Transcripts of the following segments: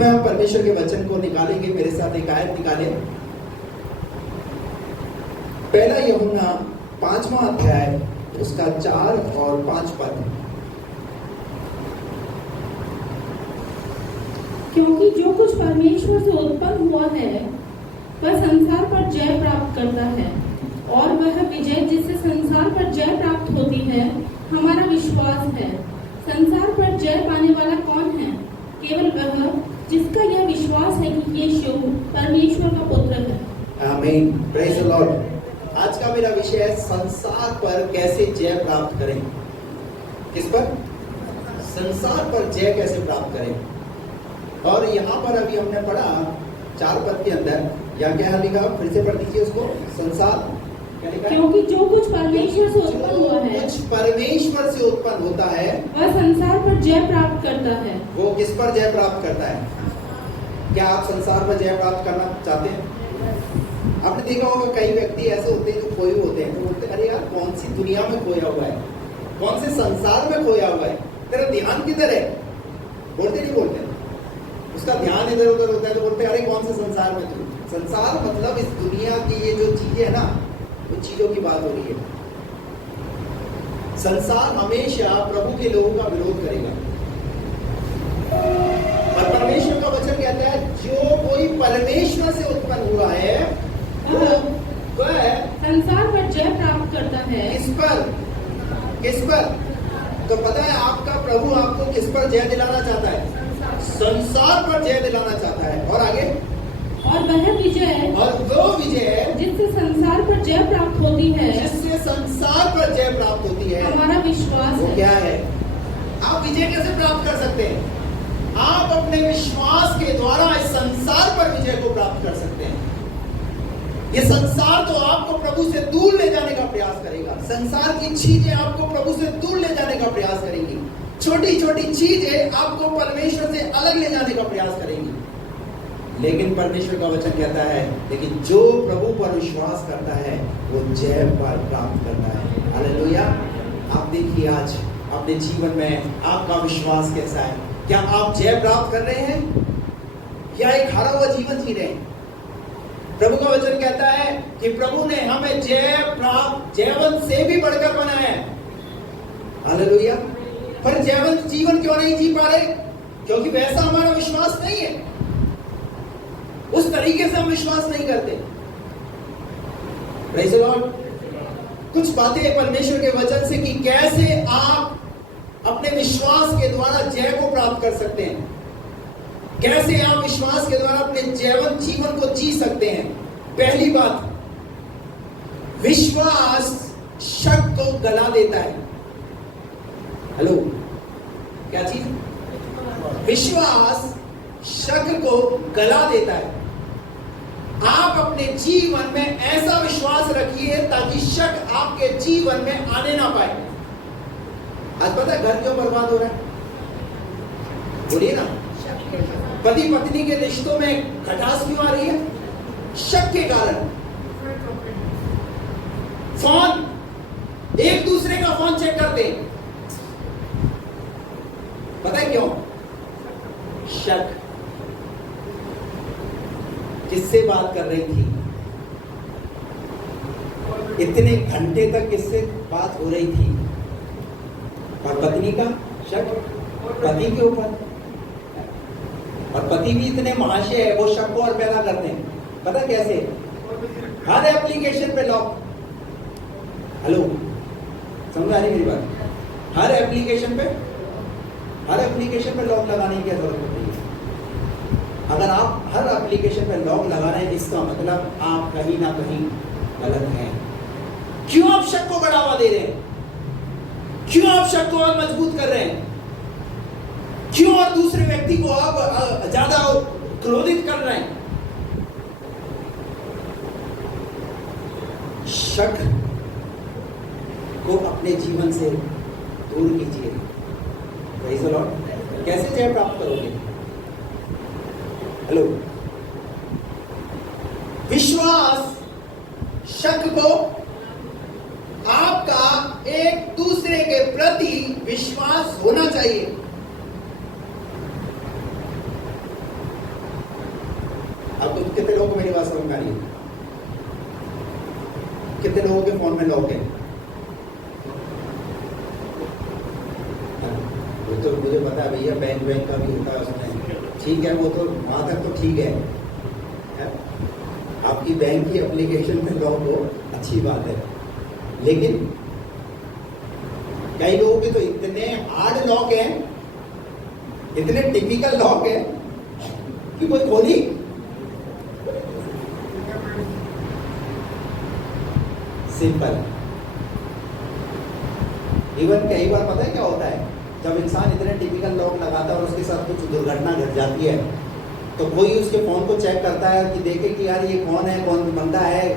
समय हम परमेश्वर के वचन को निकालेंगे। मेरे साथ एक आयत निकाले, पहला यूहन्ना 5वां अध्याय उसका 4 और 5 पद। क्योंकि जो कुछ परमेश्वर से उत्पन्न हुआ है वह संसार पर जय प्राप्त करता है, और वह विजय जिससे संसार पर जय प्राप्त होती है हमारा विश्वास है। संसार पर जय पाने वाला कौन है? केवल वह जिसका यह विश्वास है कि यीशु परमेश्वर का पुत्र है। आमीन, प्रेज द लॉर्ड। आज का मेरा विषय है संसार पर कैसे जय प्राप्त करें। किस पर? संसार पर जय कैसे प्राप्त करें। और यहाँ पर अभी हमने पढ़ा 4 पद के अंदर, या क्या लिखा, फिर से पढ़ दीजिए उसको। संसार क्या लिखा? क्योंकि जो कुछ परमेश्वर से उत्पन्न हुआ है, कुछ परमेश्वर से उत्पन्न होता है, वह संसार पर जय प्राप्त करता है। वो किस पर जय प्राप्त करता है? क्या आप संसार पर जय प्राप्त करना चाहते हैं? आपने देखा होगा कई व्यक्ति ऐसे होते हैं जो खोए होते हैं, तो बोलते हैं अरे यार कौन सी दुनिया में खोया हुआ है, कौन से संसार में खोया हुआ है, तेरा ध्यान किधर है? बोलते नहीं बोलते? उसका ध्यान इधर उधर होता है तो बोलते हैं अरे कौन से संसार में तू। संसार मतलब इस दुनिया की ये जो चीजें है ना, उन चीजों की बात हो रही है। संसार हमेशा प्रभु के लोगों का विरोध करेगा, और परमेश्वर का वचन कहता है जो कोई परमेश्वर से उत्पन्न हुआ है वह संसार पर जय प्राप्त करता है। किस पर? तो पता है आपका प्रभु आपको किस पर जय दिलाना चाहता है? संसार पर जय दिलाना चाहता है। और आगे, और वह विजय, और वो विजय जिससे संसार पर जय प्राप्त होती है, जिससे संसार पर जय प्राप्त होती है, हमारा विश्वास वो है। क्या है? आप विजय कैसे प्राप्त कर सकते हैं? आप अपने विश्वास के द्वारा इस संसार पर विजय को प्राप्त कर सकते हैं। ये संसार तो आपको प्रभु से दूर ले जाने का प्रयास करेगा। संसार की चीजें आपको प्रभु से दूर ले जाने का प्रयास करेंगी। छोटी छोटी चीजें आपको परमेश्वर से अलग ले जाने का प्रयास करेंगी। लेकिन परमेश्वर का वचन कहता है, लेकिन जो प्रभु पर विश्वास करता है वो जय प्राप्त करता है। हालेलुया। आप देखिए आज अपने जीवन में आपका विश्वास कैसा है? क्या आप जय प्राप्त कर रहे हैं या एक हारा हुआ जीवन जी रहे हैं? प्रभु का वचन कहता है कि प्रभु ने हमें जयवंत से भी बढ़कर बनाया है। हालेलुया। पर जयवंत जीवन क्यों नहीं जी पा रहे? क्योंकि वैसा हमारा विश्वास नहीं है, उस तरीके से हम विश्वास नहीं करते। Praise the Lord. कुछ बातें परमेश्वर के वचन से कि कैसे आप अपने विश्वास के द्वारा जय को प्राप्त कर सकते हैं, कैसे आप विश्वास के द्वारा अपने जयवंत जीवन को जी सकते हैं। पहली बात, विश्वास शक को गला देता है। हेलो, क्या चीज? विश्वास शक को गला देता है। आप अपने जीवन में ऐसा विश्वास रखिए ताकि शक आपके जीवन में आने ना पाए। आज पता है घर क्यों बर्बाद हो रहा है? बोलिए ना। पति पत्नी के रिश्तों में खटास क्यों आ रही है? शक के कारण। फोन, एक दूसरे का फोन चेक करते हैं, पता है क्यों? शक। किससे बात कर रही थी, इतने घंटे तक किससे बात हो रही थी? और पत्नी का शक पति के ऊपर। और पति भी इतने महाशय है, वो शक को और पैदा करते हैं। पता कैसे? हर एप्लीकेशन पे लॉक। हेलो, समझ आ रही मेरी बात? हर एप्लीकेशन पे लॉक लगाने की क्या जरूरत होती है? अगर आप हर एप्लीकेशन पे लॉक लगा रहे हैं, इसका मतलब आप कहीं ना कहीं गलत हैं। क्यों आप शक को बढ़ावा दे रहे हैं? क्यों आप शक को और मजबूत कर रहे हैं? क्यों और दूसरे व्यक्ति को आप ज्यादा क्रोधित कर रहे हैं? शक को अपने जीवन से दूर कीजिए। Praise the Lord. कैसे जय प्राप्त करोगे? हेलो, विश्वास शक को, आपका एक दूसरे के प्रति विश्वास होना चाहिए। नहीं? कितने लोगों के फोन में लॉक है? वो तो मुझे पता है भैया, बैंक का भी होता है उसमें, ठीक है, वो तो वहां तक तो ठीक है, आपकी बैंक की एप्लीकेशन में लॉक हो, अच्छी बात है। लेकिन कई लोगों के तो इतने हार्ड लॉक है, इतने टिपिकल लॉक है कि कोई खोली। सिंपल। इवन कई बार पता है क्या होता है, जब इंसान इतने टिपिकल लॉक लगाता है और उसके साथ कुछ दुर्घटना घट जाती है, तो कोई उसके फोन को चेक करता है कि देखे कि यार ये कौन है, कौन बंदा है,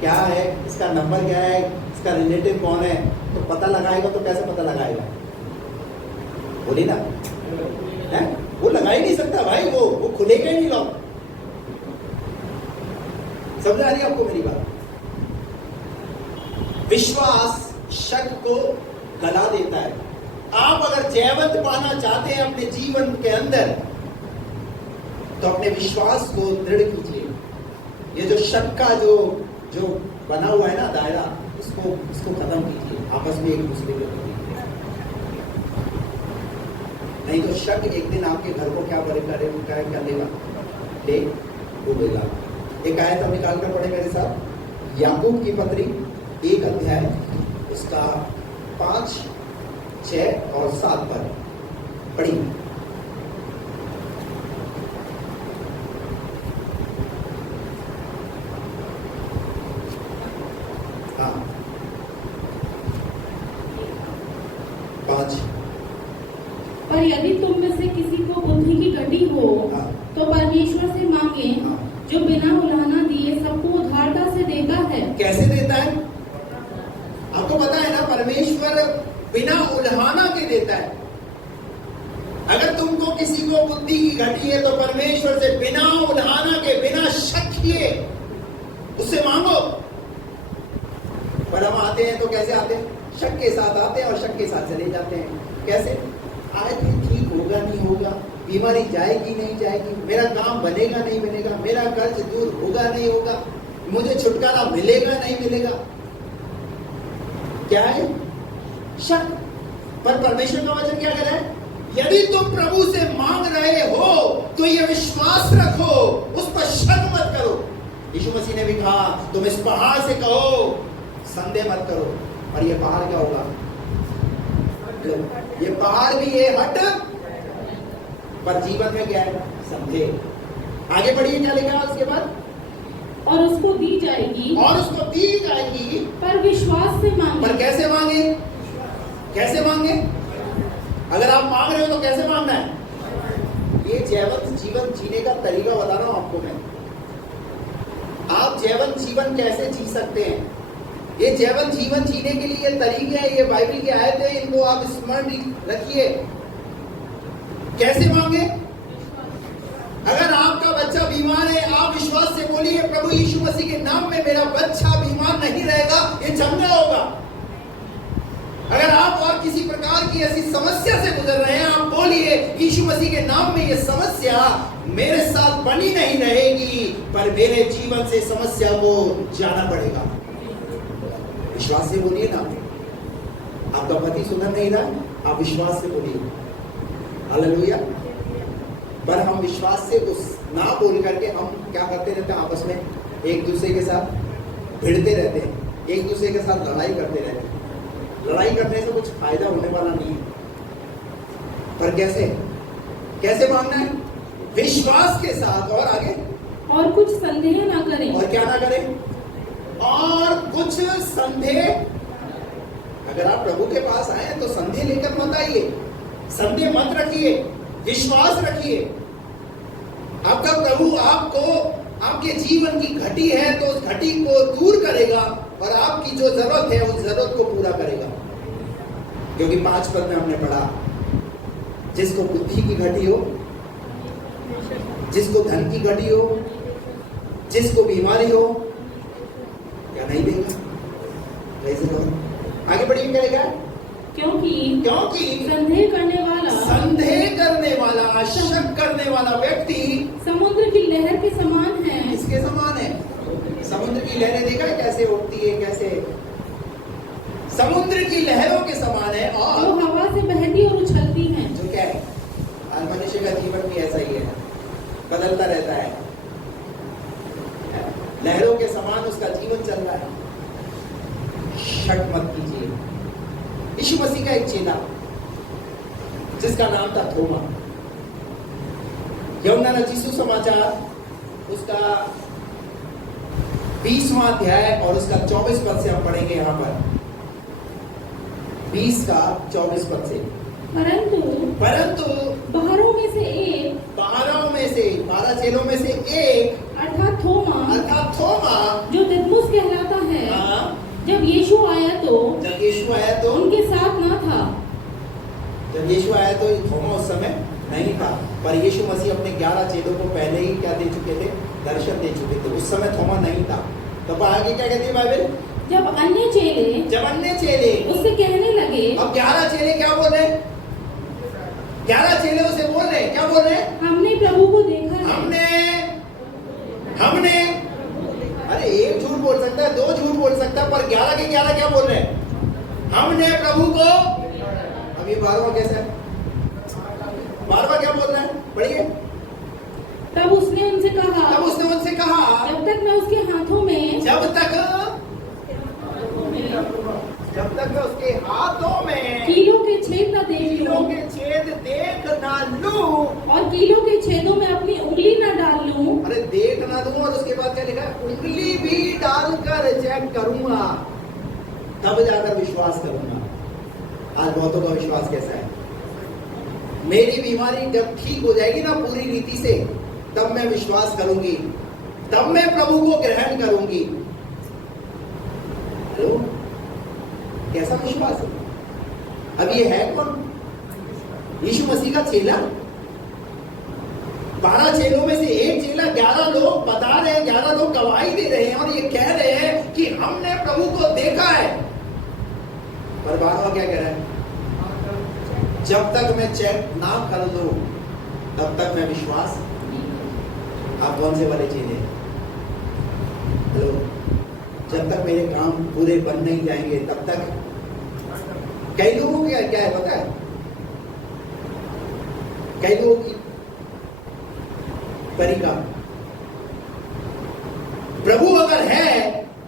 क्या है, इसका नंबर क्या है, इसका रिलेटिव कौन है, तो पता लगाएगा। तो कैसे पता लगाएगा? बोली ना है? वो लगा ही नहीं सकता भाई, वो खुलेगा ही नहीं लॉक। समझ आ रही है आपको मेरी बात? विश्वास शक को गला देता है। आप अगर जयवंत पाना चाहते हैं अपने जीवन के अंदर, तो अपने विश्वास को दृढ़ कीजिए। ये जो शक का जो बना हुआ है ना दायरा, उसको खत्म कीजिए, आपस में एक दूसरे के प्रति। नहीं तो शक एक दिन आपके घर को क्या कर लेगा, ले डूबेगा। एक आयत हम निकाल कर पढ़े मेरे साथ, याकूब की पत्री 1 अध्याय, उसका 5, 6 और 7 पर पढ़ी। हाँ, 5। और यदि तुम में से किसी को बुद्धि की घटी हो, हाँ। तो परमेश्वर से मांगे, हाँ। जो बिना उलाहना दिए सबको उदारता से देता है। कैसे देता है? आपको पता है ना, परमेश्वर बिना उल्हाना के देता है। अगर तुमको किसी को बुद्धि की घटी है तो परमेश्वर से बिना उल्हाना के, बिना शक किए उससे मांगो। पर हम आते हैं तो कैसे आते हैं? शक के साथ आते हैं और शक के साथ चले जाते हैं। कैसे? आज ठीक होगा नहीं होगा, बीमारी जाएगी नहीं जाएगी, मेरा काम बनेगा नहीं बनेगा, मेरा कर्ज दूर होगा नहीं होगा, मुझे छुटकारा मिलेगा नहीं मिलेगा। क्या है? शक। पर परमेश्वर का वचन क्या कह रहा है? यदि तुम प्रभु से मांग रहे हो तो ये विश्वास रखो, उस पर शक मत करो। यीशु मसीह ने भी कहा, तुम इस पहाड़ से कहो, संदेह मत करो। और ये पहाड़ क्या होगा? ये पहाड़ भी ये हट, पर जीवन में क्या है? संदेह। आगे बढ़िए, क्या लिखा उसके बाद? और उसको दी जाएगी, पर विश्वास से मांगे। पर कैसे मांगे? कैसे मांगे? अगर आप मांग रहे हो तो कैसे मांगना है? ये जैवंत जीवन जीने का तरीका बता रहा हूं आपको मैं। आप जैवंत जीवन कैसे जी सकते हैं? ये जैवंत जीवन जीने के लिए तरीके हैं, ये बाइबल की आयतें हैं, इनको आप स्मरण रखिए। कैसे मांगे? अगर आपका बच्चा बीमार है, आप विश्वास से बोलिए, प्रभु यीशु मसीह के नाम में मेरा बच्चा बीमार नहीं रहेगा, ये चंगा होगा। अगर आप और किसी प्रकार की ऐसी समस्या से गुजर रहे हैं, आप बोलिए, यीशु मसीह के नाम में ये समस्या मेरे साथ बनी नहीं रहेगी, पर मेरे जीवन से समस्या को जाना पड़ेगा। विश्वास से बोलिए ना। आपका पति सुधर नहीं रहा, आप विश्वास से बोलिए। हालेलुया। पर हम विश्वास से उस ना बोल करके हम क्या करते रहते हैं? आपस में एक दूसरे के साथ भिड़ते रहते हैं, एक दूसरे के साथ लड़ाई करते रहते हैं। लड़ाई करने से कुछ फायदा होने वाला नहीं है। पर कैसे मांगना है? विश्वास के साथ। और आगे? और कुछ संदेह ना करें। और क्या ना करें? और कुछ संदेह। अगर आप प्रभु के पास आए तो संदेह लेकर मत आइए, संदेह मत रखिए, विश्वास रखिए। आपका प्रभु आपको, आपके जीवन की घटी है तो उस घटी को दूर करेगा और आपकी जो जरूरत है उस जरूरत को पूरा करेगा। क्योंकि 5 पद में हमने पढ़ा, जिसको बुद्धि की घटी हो, जिसको धन की घटी हो, जिसको बीमारी हो, क्या नहीं देगा? आगे बढ़िए, क्या लिखा है? क्योंकि संदेह करने वाला, शक करने वाला व्यक्ति समुद्र की लहर के समान है। इसके समान है। समुद्र की लहरें देखा है कैसे उठती है, कैसे समुद्र की लहरों के समान है, और जो हवा से बहती और उछलती हैं। जो क्या है, आज मनुष्य का जीवन भी ऐसा ही है, बदलता रहता है, लहरों के समान उसका जीवन चल रहा है। शक मत कीजिए। यीशु मसीह का एक चेला जिसका नाम था थोमा, यूहन्ना रचित सुसमाचार उसका 20वां अध्याय और उसका 24 पद से हम पढ़ेंगे। यहाँ पर 20 का 24 पद से, परंतु 12 में से एक, 12 चेलों में से एक अर्थात थोमा, जो दिदमुस कहलाता है, हाँ, जब यीशु आया तो उनके साथ न था। जब यीशु आया तो थोमा उस समय नहीं था, पर यीशु मसीह अपने 11 चेलों को पहले ही क्या दे चुके थे, दर्शन दे चुके थे। उस समय थोमा नहीं था। तो आगे क्या कहती है बाइबल, जब अन्य चेले उससे कहने लगे, अब 11 चेले क्या बोल रहे, 11 चेले उसे बोल रहे, क्या बोल रहे, हमने प्रभु को देखा है। हमने अरे एक झूठ बोल सकता है, 2 झूठ बोल सकता है, पर 11 के 11 क्या बोल रहे हैं, हमने प्रभु को। अब ये 12वां कैसा है, 12वां क्या बोल रहा है, पढ़िए। तब उसने उनसे कहा, जब तक मैं उसके हाथों में कीलों के छेद न देख लूं, और कीलों के छेदों में अपनी उंगली न डाल लूं। अरे देख ना दूं, और उसके बाद क्या लिखा है, उंगली भी डालकर चेक करूंगा, तब जाकर विश्वास करूंगा। आज बहुतों का विश्वास कैसा है, मेरी बीमारी जब ठीक हो जाएगी ना पूरी रीति से, तब मैं विश्वास करूंगी, तब मैं प्रभु को ग्रहण करूंगी। हेलो, कैसा विश्वास है। अब ये है कौन, यीशु मसीह का चेला। 12 चेलों में से एक चेला, 11 लोग बता रहे हैं, 11 लोग गवाही दे रहे हैं और ये कह रहे हैं कि हमने प्रभु को देखा है। पर 12वां क्या कह रहा है, जब तक मैं चेक ना कर लूं तब तक मैं विश्वास। आप कौन से वाले चेले हैं, हेलो, जब तक मेरे काम पूरे बन नहीं जाएंगे तब तक। कई लोगों की क्या है पता है, कई लोगों की तरीका, प्रभु अगर है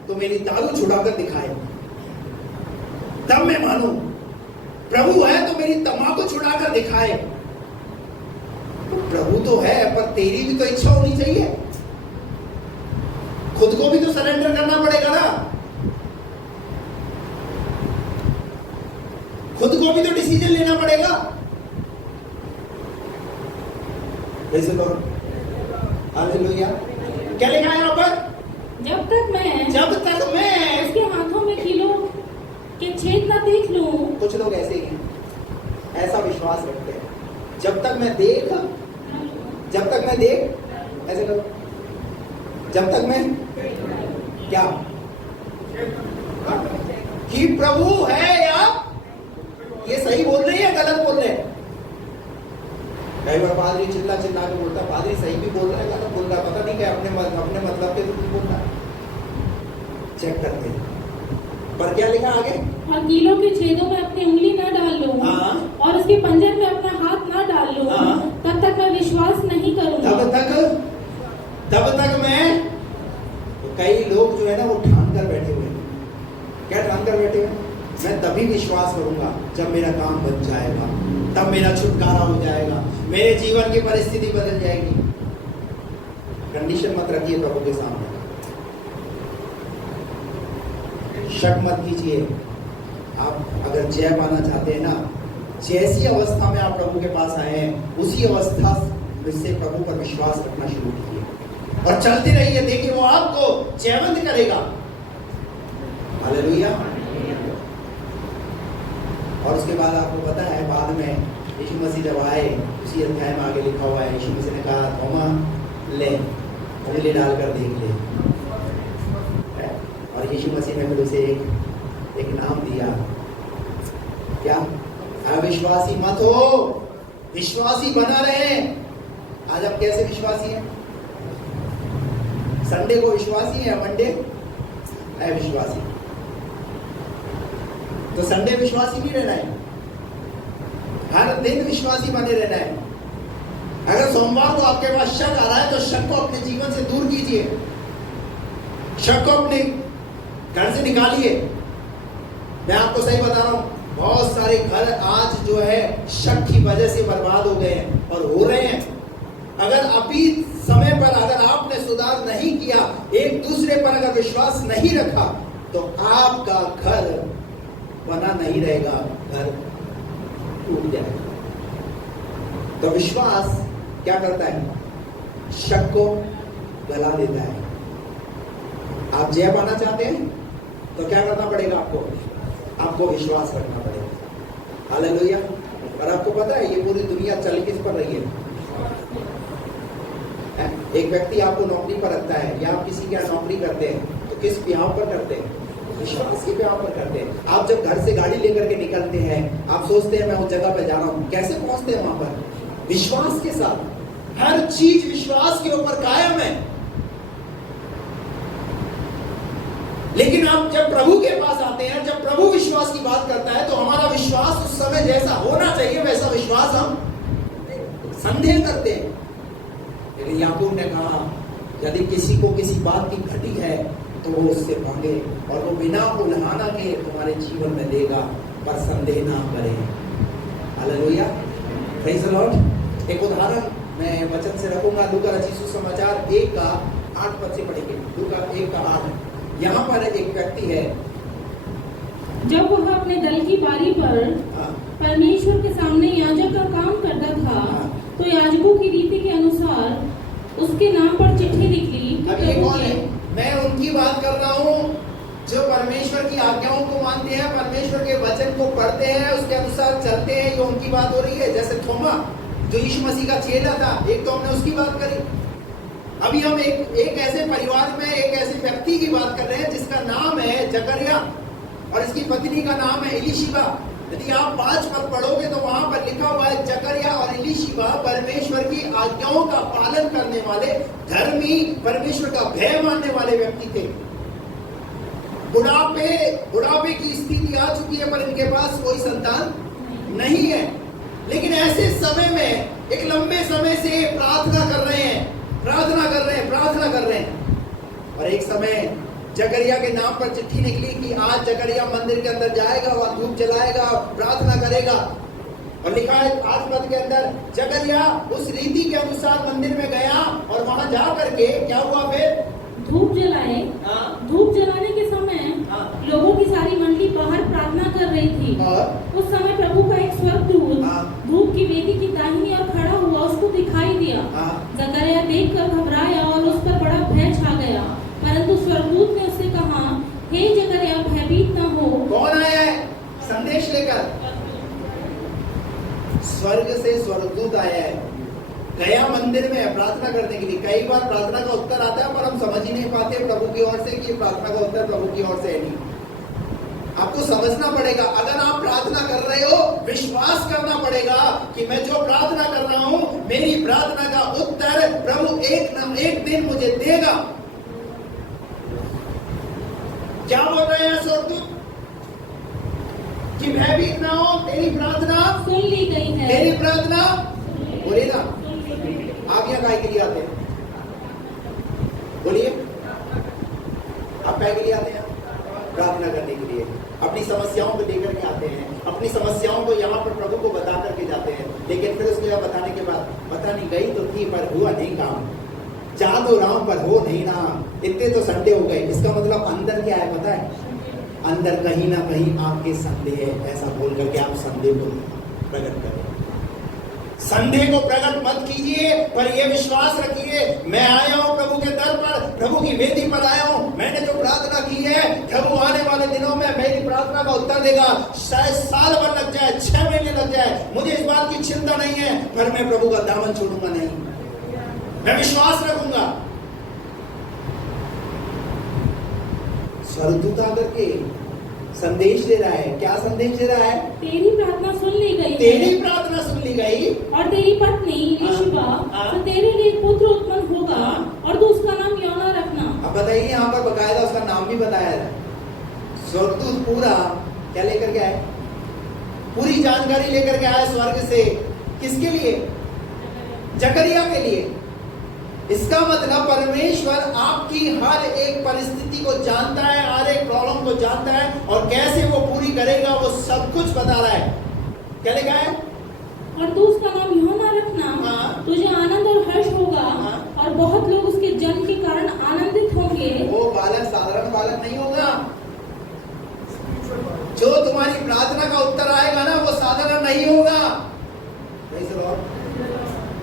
तो मेरी दारू छुड़ाकर दिखाए तब मैं मानूं, प्रभु है तो मेरी तंबाकू छुड़ाकर दिखाए। प्रभु तो है, पर तेरी भी तो इच्छा होनी चाहिए, खुद को भी तो सरेंडर करना पड़ेगा ना, खुद को भी तो डिसीजन लेना पड़ेगा। कैसे करो, हालेलुया। क्या लिखा है यहाँ पर, जब तक मैं उसके हाथों में कीलों के छेद न देख लूं। कुछ लोग ऐसे ही ऐसा विश्वास रखते हैं, जब तक मैं देख, ऐसे करो, जब तक मैं क्या कि प्रभु है, या ये सही बोल रहे हैं या गलत बोल रहे हैं। कई बार पादरी चिल्ला के बोलता, पादरी सही भी बोल रहा है गलत बोल रहा है, पता नहीं क्या अपने मतलब के तो बोल रहा है। चेक करते हैं, पर क्या लिखा आगे, और कीलों के छेदों में अपनी उंगली न डाल लूं, और उसके पंजर में अपना हाथ न डाल लूं, तब तक मैं विश्वास नहीं करूंगा। तब तक मैं, तो कई लोग जो है ना वो ठान कर बैठे हुए हैं। क्या ठान कर बैठे हुए, मैं तभी विश्वास करूंगा जब मेरा काम बन जाएगा, तब मेरा छुटकारा हो जाएगा, मेरे जीवन की परिस्थिति बदल जाएगी। कंडीशन मत रखिए प्रभु के सामने, शक मत कीजिए। आप अगर जय पाना चाहते हैं ना, जैसी अवस्था में आप प्रभु के पास आए हैं, उसी अवस्था से प्रभु पर विश्वास रखना शुरू कीजिए और चलते रहिए, देखिए वो आपको जयवंत करेगा। हालेलुया। और उसके बाद आपको पता है, बाद में यीशु मसीह जब आए, उसी अध्याय में आगे लिखा हुआ है, यीशु मसीह ने कहा, थोमा ले, उंगली डालकर देख ले। और यीशु मसीह ने फिर उसे एक नाम दिया, क्या, अविश्वासी मत हो, विश्वासी बना रहे। आज आप कैसे विश्वासी हैं, संडे को विश्वासी है, मंडे अविश्वासी। तो संडे विश्वासी नहीं रहना है, हर दिन विश्वासी बने रहना है। अगर सोमवार को आपके पास शक आ रहा है तो शक को अपने जीवन से दूर कीजिए, शक को अपने घर से निकालिए। मैं आपको सही बता रहा हूं, बहुत सारे घर आज जो है शक की वजह से बर्बाद हो गए हैं और हो रहे हैं। अगर अभी समय पर अगर आपने सुधार नहीं किया, एक दूसरे पर अगर विश्वास नहीं रखा, तो आपका घर बना नहीं रहेगा, घर टूट जाएगा। तो विश्वास क्या करता है? शक को गला देता है। आप जय पाना चाहते हैं तो क्या करना पड़ेगा? आपको विश्वास रखना पड़ेगा। हालेलुया। और आपको पता है ये पूरी दुनिया चल किस पर रही है? एक व्यक्ति आपको नौकरी पर रखता है या आप किसी के यहाँ नौकरी करते हैं तो किस ब्याह पर करते हैं? विश्वास के ब्याह पर करते हैं। आप जब घर से गाड़ी लेकर के निकलते हैं, आप सोचते हैं मैं उस जगह पे जा रहा हूँ, कैसे पहुंचते हैं वहां पर? विश्वास के साथ। हर चीज विश्वास के ऊपर कायम है। लेकिन आप जब प्रभु के पास आते हैं, जब प्रभु विश्वास की बात करता है, तो हमारा विश्वास उस समय जैसा होना चाहिए वैसा विश्वास हम संदेह करते हैं। लेकिन याकूब ने कहा यदि किसी को किसी बात की घटी है तो वो उससे मांगे और वो बिना उल्हाना के तुम्हारे जीवन में देगा, पर संदेह ना करें। Hallelujah, praise the Lord. एक उदाहरण मैं वचन से रखूंगा, लूका रचित सुसमाचार 1 का 8 पद से पढ़ेंगे। लूका 1 का 8। यहाँ पर एक व्यक्ति है, जब वह अपने दल की बारी पर परमेश्वर के सामने याजक का काम करता था, तो याजकों की रीति के अनुसार उसके नाम पर चिट्ठी निकली। अब ये कौन है? मैं उनकी बात कर रहा हूँ जो परमेश्वर की आज्ञाओं को मानते हैं, परमेश्वर के वचन को पढ़ते हैं, उसके अनुसार चलते हैं। ये उनकी बात हो रही है। जैसे थोमा जो यीशु मसीह का चेला था, एक तो हमने उसकी बात करी। अभी हम एक ऐसे परिवार में एक ऐसे व्यक्ति की बात कर रहे हैं जिसका नाम है जकरिया और इसकी पत्नी का नाम है एलीशिबा। यदि आप 5 पद पढ़ोगे तो वहां पर लिखा हुआ है जकरिया और एलीशिबा परमेश्वर की आज्ञाओं का पालन करने वाले, धर्मी, परमेश्वर का भय मानने वाले व्यक्ति थे। बुढ़ापे की स्थिति आ चुकी है, पर इनके पास कोई संतान नहीं है। लेकिन ऐसे समय में एक लंबे समय से प्रार्थना कर रहे हैं। और एक समय जकरिया के नाम पर चिट्ठी निकली कि आज जकरिया मंदिर के अंदर जाएगा, वह धूप जलाएगा, प्रार्थना करेगा। और लिखा है 8 पद के अंदर, जकरिया उस रीति के अनुसार मंदिर में गया और वहां जा करके क्या हुआ? फिर धूप जलाए। धूप जलाने के समय लोगों की सारी मंडली बाहर प्रार्थना कर रही थी। और उस समय प्रभु का एक स्वर्गदूत धूप की वेदी की दाहिनी ओर खड़ा हुआ उसको दिखाई दिया। जकरिया देखकर घबराया और उस पर बड़ा भय छा गया, परंतु स्वर्गदूत ने उससे कहा, हे जकरिया, भयभीत न हो। कौन आया है संदेश लेकर? स्वर्ग से स्वर्गदूत आया है, गया मंदिर में प्रार्थना करने के लिए। कई बार प्रार्थना का उत्तर आता है पर हम समझ ही नहीं पाते प्रभु की ओर से कि प्रार्थना का उत्तर प्रभु की ओर से है नहीं। आपको समझना पड़ेगा, अगर आप प्रार्थना कर रहे हो, विश्वास करना पड़ेगा कि मैं जो प्रार्थना कर रहा हूं, मेरी प्रार्थना का उत्तर प्रभु एक दिन मुझे देगा। क्या बोल रहे हैं स्वर्गदूत? कि भयभीत ना हो, तेरी प्रार्थना सुन ली गई है। तेरी प्रार्थना बोलिए ना। आप यहाँ काय के लिए आते हैं? बोलिए, आप काय के लिए आते हैं? प्रार्थना करने के लिए। अपनी समस्याओं को लेकर के आते हैं, अपनी समस्याओं को यहाँ पर प्रभु को बता करके जाते हैं। लेकिन फिर उसके बाद बताने के बाद पता नहीं, गई तो थी पर हुआ नहीं काम, जा तो रहा हूं पर हो नहीं रहा, इतने तो संडे हो गए। इसका मतलब अंदर क्या है पता है? अंदर कहीं ना कहीं आपके संदेह है। ऐसा बोल करके आप संदेह को प्रकट करें। संदेह को प्रकट मत कीजिए, पर यह विश्वास रखिए, मैं आया हूं प्रभु के दर पर, प्रभु की वेदी पर आया हूं। मैंने जो प्रार्थना की है, प्रभु आने वाले दिनों में मेरी प्रार्थना का उत्तर देगा। शायद साल भर लग जाए, 6 महीने लग जाए, मुझे इस बात की चिंता नहीं है, पर मैं प्रभु का दामन छोड़ूंगा नहीं, मैं विश्वास रखूंगा। स्वर्गदूत आकर के संदेश दे रहा है। क्या संदेश दे रहा है? तेरी प्रार्थना सुन ली गई है तेरी प्रार्थना सुन ली गई और तेरी पत्नी इलिशिबा हाँ। तो तेरे लिए एक पुत्र उत्पन्न होगा हाँ। और तू उसका नाम योना रखना। अब बताइए, यहाँ पर बकायदा उसका नाम भी बताया है। स्वर्गदूत पूरा क्या लेकर के आए? पूरी जानकारी लेकर के आए स्वर्ग से। किसके लिए? जकरिया के लिए। इसका मतलब परमेश्वर आपकी हर एक परिस्थिति को जानता है, हर एक प्रॉब्लम को जानता है, और कैसे वो पूरी करेगा वो सब कुछ बता रहा है। क्या लिखा है? और तू उसका नाम योना रखना। हाँ। तुझे आनंद और हर्ष होगा हाँ। और बहुत लोग उसके जन्म के कारण आनंदित होंगे। वो बालक साधारण बालक नहीं होगा। जो तुम्हारी प्रार्थना का उत्तर आएगा ना, वो साधारण नहीं होगा।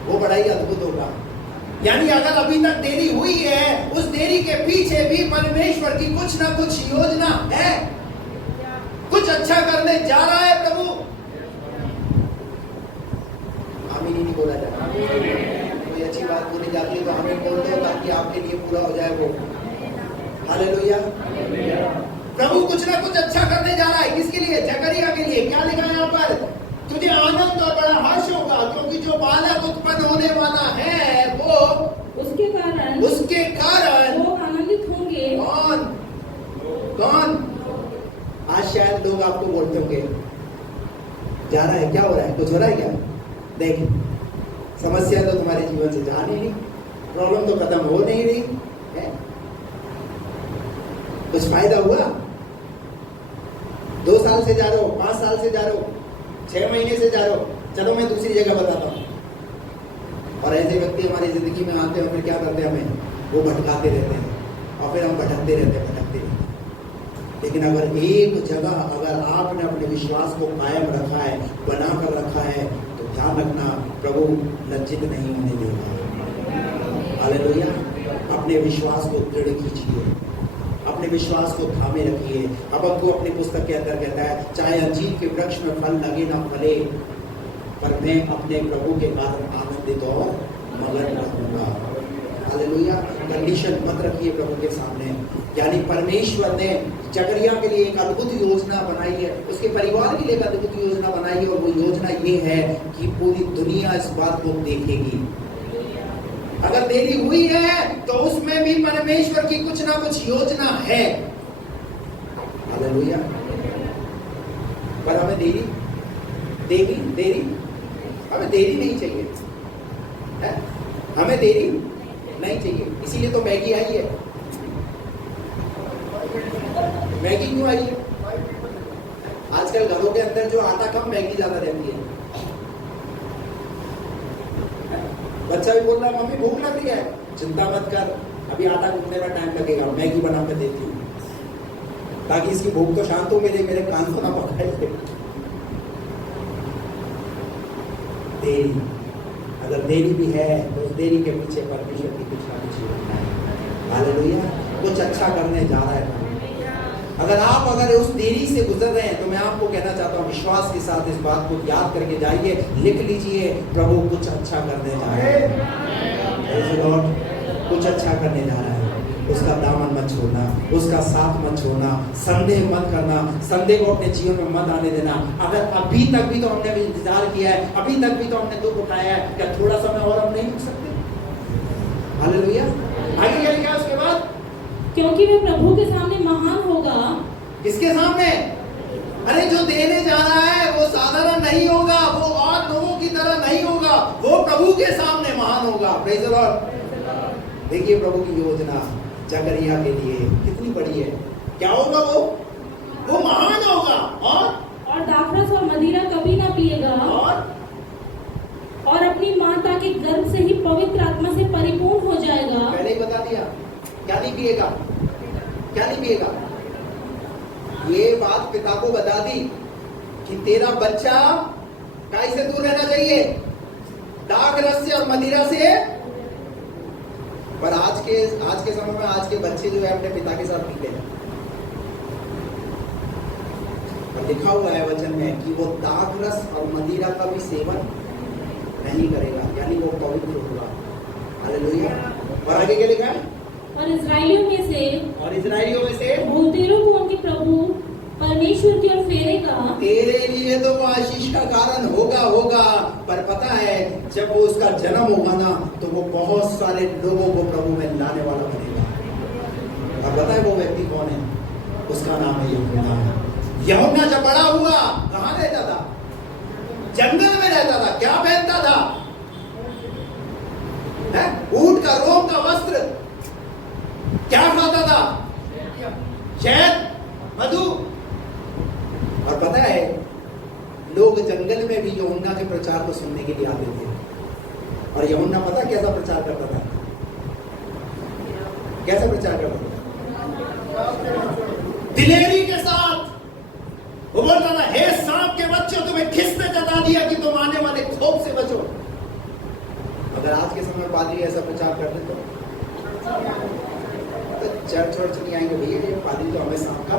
वो बड़ा ही अद्भुत होगा। यानी अगर अभी तक देरी हुई है, उस देरी के पीछे भी परमेश्वर की कुछ ना कुछ योजना है। कुछ अच्छा करने जा रहा है प्रभु। आमीन ही नहीं बोला जाता। कोई अच्छी बात बोली जाती है तो आमीन बोल दो, ताकि आपके लिए पूरा हो जाए वो। हालेलुया। प्रभु कुछ ना कुछ अच्छा करने जा रहा है। किसके लिए? जकरिया के लिए। क्या लिखा है यहाँ पर? तुझे आनंद और बड़ा हर्ष होगा, क्योंकि जो बालक उत्पन्न होने वाला है वो उसके कारण लोग आनंदित होंगे। कौन? आज शायद लोग आपको बोलते होंगे, जा रहा है, क्या हो रहा है, कुछ हो रहा है क्या? देख, समस्या तो तुम्हारे जीवन से जा नहीं रही, प्रॉब्लम तो खत्म हो नहीं रही है, कुछ फायदा हुआ? 2 साल से जा रहे हो, 5 साल से जा रहे हो, 6 महीने से जा रहे हो, चलो मैं दूसरी जगह बताता हूँ। और ऐसे व्यक्ति हमारी जिंदगी में आते हैं, फिर क्या करते हैं? हमें वो भटकाते रहते हैं, और फिर हम भटकते रहते हैं। लेकिन अगर एक जगह अगर आपने अपने विश्वास को कायम रखा है, बना कर रखा है, तो ध्यान रखना, प्रभु लज्जित नहीं होने देगा। हालेलुया। अपने विश्वास को दृढ़ कीजिए, अपने विश्वास को थामे रखिए। अब आपको अपनी पुस्तक के अंदर कहता है, चाहे अंजीर के वृक्ष में फल लगे ना फले, पर मैं अपने प्रभु के कारण आनंदित और मगन रहूंगा। हालेलुया। कंडीशन मत रखिए प्रभु के सामने। यानी परमेश्वर ने जकरिया के लिए एक अद्भुत योजना बनाई है, उसके परिवार के लिए एक अद्भुत योजना बनाई है, और वो योजना ये है कि पूरी दुनिया इस बात को देखेगी। अगर देरी हुई है तो उसमें भी परमेश्वर की कुछ ना कुछ योजना है। हालेलुया। पर हमें देरी हमें देरी नहीं चाहिए है? हमें देरी नहीं चाहिए। इसीलिए तो मैगी आई है। मैगी क्यों आई है? आजकल घरों के अंदर जो आटा कम, मैगी ज्यादा रहती है। बच्चा भी बोल रहा है, मम्मी भूख लग रही है। चिंता मत कर, अभी आटा गूंथने में टाइम लगेगा, मैगी बना कर देती हूँ, ताकि इसकी भूख तो शांत हो, मेरे कान को ना पकाए। देरी, अगर देरी भी है तो उस देरी के पीछे परमेश्वर की कुछ ना कुछ योजना है। हालेलुया। कुछ अच्छा करने जा रहा है। अगर उस देरी से गुजर रहे हैं, तो मैं आपको कहना चाहता हूँ, विश्वास के साथ इस बात को याद करके जाइए, लिख लीजिए, प्रभु कुछ अच्छा करने जा रहा है। कुछ अच्छा करने जा रहा है। उसका दामन मत छोड़ना, उसका साथ मत छोड़ना, संदेह मत करना, संदेह को अपने जीवन में मत आने देना। अगर अभी तक भी तो हमने भी इंतजार किया है, अभी तक भी तो हमने दुख उठाया है, क्या थोड़ा समय और हम नहीं रुक सकते? हालेलुया। आगे क्या लिखा उसके बाद? क्योंकि वह प्रभु के सामने महान होगा। किसके सामने? अरे जो देने जा रहा है वो साधारण नहीं होगा, वो और लोगों की तरह नहीं होगा, वो प्रभु के सामने महान होगा। Praise the Lord. देखिए प्रभु की योजना जकरिया के लिए कितनी बड़ी है। क्या होगा? वो महान होगा, और दाखरस और मदिरा कभी ना पिएगा, और अपनी माता के गर्भ से ही पवित्र आत्मा से परिपूर्ण हो जाएगा। पहले ही बता दिया, क्या नहीं पिएगा, क्या नहीं पिएगा। ये बात पिता को बता दी कि तेरा बच्चा काय से दूर रहना चाहिए, दाखरस से और मदिरा से। पर आज के समय में आज के बच्चे जो है अपने पिता के साथ पीते हैं। और लिखा हुआ है वचन में कि वो दाखरस और मदिरा का भी सेवन नहीं करेगा, यानी वो पवित्र होगा। हालेलुया। और आगे क्या लिखा है? और इजराइलियों में से बहुतेरों को उनके प्रभु परमेश्वर की ओर फेरेगा, तेरे लिए तो वो आशीष का कारण होगा, पर पता है जब वो उसका जन्म होगा ना तो वो बहुत सारे लोगों को प्रभु में लाने वाला बनेगा। और पता है वो व्यक्ति कौन है? उसका नाम है यूहन्ना। यूहन्ना जब बड़ा हुआ कहां रहता था? जंगल में रहता था। क्या पहनता था? ऊंट का रोम का वस्त्र। क्या खाता था? शहद, मधु। और पता है लोग जंगल में भी यूहन्ना के प्रचार को सुनने के लिए आते थे। और यूहन्ना पता कैसा प्रचार करता था? कैसा प्रचार करता था? दिलेरी के साथ वो बोलता था, हे सांप के बच्चों, तुम्हें किसने जता दिया कि तुम आने वाले क्षोभ से बचो। अगर आज के समय पादरी ऐसा प्रचार करते तो चर्च वर्च नहीं आएंगे भैया, ये पादरी तो हमें सांप का।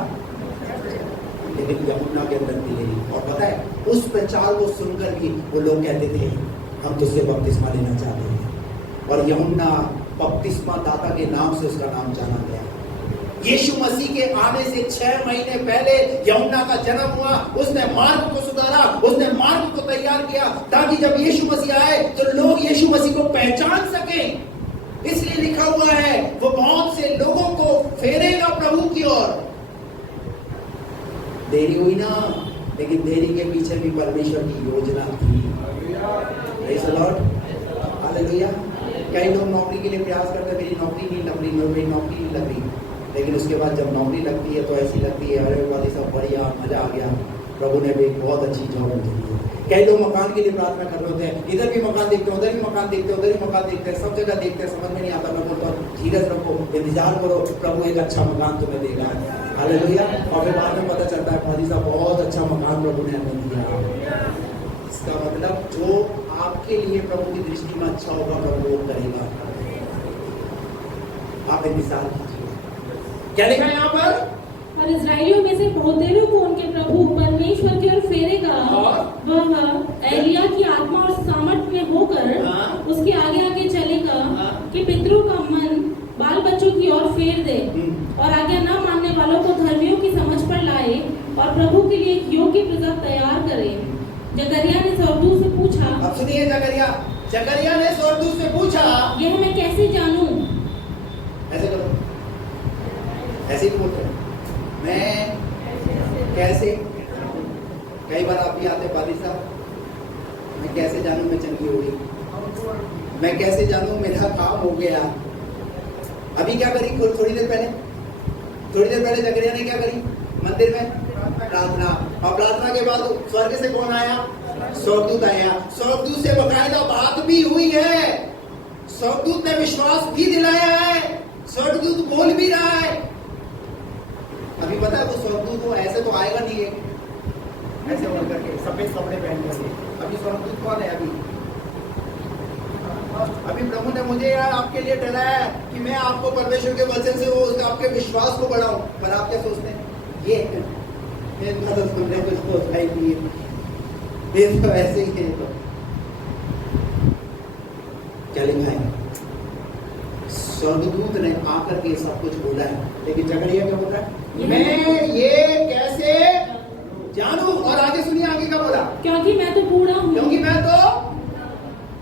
लेकिन यूहन्ना के अंदर दिलेरी। और पता है उस प्रचार को सुनकर भी वो लोग कहते थे हम तुझसे बपतिस्मा लेना चाहते हैं। और यूहन्ना बपतिस्मा दाता के नाम से उसका नाम जाना गया। यीशु मसीह के आने से 6 महीने पहले यूहन्ना का जन्म हुआ। उसने मार्ग को सुधारा, उसने मार्ग को तैयार किया ताकि जब यीशु मसीह आए तो लोग यीशु मसीह को पहचान सकें। इसलिए लिखा हुआ है वो बहुत से लोगों को फेरेगा प्रभु की ओर। देरी हुई ना, लेकिन देरी के पीछे भी परमेश्वर की योजना थी। Praise the Lord, hallelujah. कई लोग नौकरी के लिए प्रयास करते, मेरी नौकरी नहीं लग रही, मेरी नौकरी नहीं लग रही। लेकिन उसके बाद जब नौकरी लगती है तो ऐसी लगती है अरे वाली सब बढ़िया, मजा आ गया, प्रभु ने भी एक बहुत अच्छी जॉब मुझे दी है। कई लोग मकान के लिए प्रार्थना कर रहे होते हैं, इधर भी मकान देखते हैं, उधर भी मकान देखते हैं, उधर भी मकान देखते हैं, सब जगह देखते हैं, समझ में नहीं आता। मैं बोलता हूँ धीरज रखो, इंतजार करो, प्रभु एक अच्छा मकान तुम्हें देगा। हालेलुया। और फिर बाद में पता चलता है पादी साहब बहुत अच्छा मकान प्रभु ने हमें दिया। इसका मतलब जो आपके लिए प्रभु की दृष्टि में अच्छा होगा प्रभु वो करेगा। आप इंतजार कीजिए। क्या लिखा है यहाँ पर? और इस्राएलियों में से बहुतेरों को उनके प्रभु परमेश्वर की ओर फेरेगा। वह एलिया की आत्मा और सामर्थ में होकर उसके आगे आगे चलेगा कि पितरों का मन बाल बच्चों की ओर फेर दे और आज्ञा न मानने वालों को धर्मियों की समझ पर लाए और प्रभु के लिए एक योग्य प्रजा तैयार करे। जकरिया ने स्वर्गदूत से पूछा। अब सुनिए, जकरिया ने स्वर्गदूत से पूछा, यह मैं कैसे जानूं? ऐसे करो, ऐसे ही बोलते हैं, मैं कैसे। कई बार आप भी आते पादी साहब, मैं कैसे जानूं मैं चंगी हो गई, मैं कैसे जानूं मेरा काम हो गया। अभी क्या करी? थोड़ी देर पहले जकरिया ने क्या करी? मंदिर में प्रार्थना। और प्रार्थना के बाद स्वर्ग से कौन आया? स्वर्गदूत आया। स्वर्गदूत से बकायदा बात भी हुई है, स्वर्गदूत ने विश्वास भी दिलाया है, स्वर्गदूत बोल भी रहा है। अभी पता है वो स्वर्गदूत वो ऐसे तो आएगा नहीं है, ऐसे बोल करके सफेद कपड़े पहन करके। अभी स्वर्गदूत कौन है? अभी प्रभु ने मुझे यार आपके लिए डराया है कि मैं आपको परमेश्वर के वचन से वो आपके विश्वास को बढ़ाऊं। पर आप क्या सोचते हैं? ये तो तुमने कुछ सोचा ही नहीं, ये तो ऐसे ही है। तो क्या लिखा है? स्वर्गदूत ने आकर के सब कुछ बोला है, लेकिन जकरिया क्या बोल रहा है? मैं ये कैसे जानूं? और आगे सुनिए, आगे क्या बोला? क्योंकि मैं तो बूढ़ा हूँ। क्योंकि मैं तो।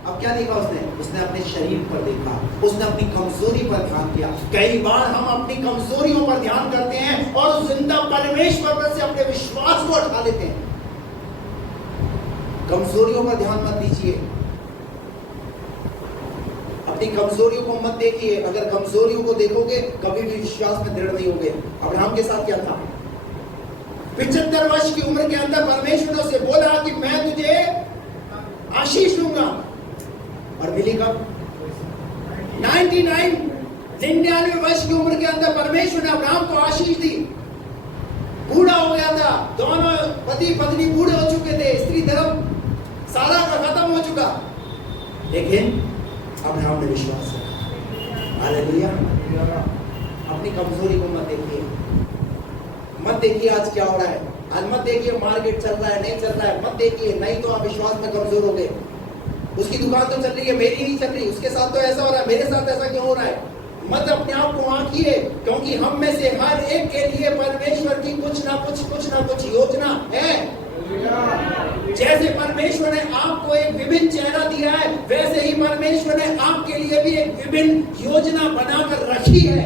अब क्या देखा उसने अपने शरीर पर देखा, उसने अपनी कमजोरी पर ध्यान दिया। कई बार हम अपनी कमजोरियों पर ध्यान करते हैं और उस जिंदा परमेश्वर पर से अपने विश्वास को उठा लेते हैं। कमजोरियों पर ध्यान मत दीजिए, अपनी कमजोरियों को मत देखिए। अगर कमजोरियों को देखोगे कभी भी विश्वास में दृढ़ नहीं होगे। अब्राहम के साथ क्या था? 75 वर्ष की उम्र के अंदर परमेश्वर ने उसे बोला कि मैं तुझे आशीष दूंगा, और मिली कब? 99 वर्ष की उम्र के अंदर परमेश्वर ने अब्राहम को आशीष दी। बूढ़ा हो गया था, दोनों पति पत्नी बूढ़े हो चुके थे, स्त्री धर्म सारा का खत्म हो चुका, लेकिन अब्राहम ने विश्वास किया। हालेलुया। अपनी कमजोरी को मत देखिए, मत देखिए आज क्या हो रहा है, आज मत देखिए मार्केट चल रहा है नहीं चल रहा है, मत देखिए, नहीं तो आप विश्वास में कमजोर हो गए। उसकी दुकान तो चल रही है, मेरी नहीं चल रही, उसके साथ तो ऐसा हो रहा है, मेरे साथ ऐसा क्यों हो रहा है? मत अपने आप को आंकिए, क्योंकि हम में से हर एक के लिए परमेश्वर की कुछ ना कुछ योजना है। जैसे परमेश्वर ने आपको एक विभिन्न चेहरा दिया है, वैसे ही परमेश्वर ने आपके लिए भी एक विभिन्न योजना बनाकर रखी है।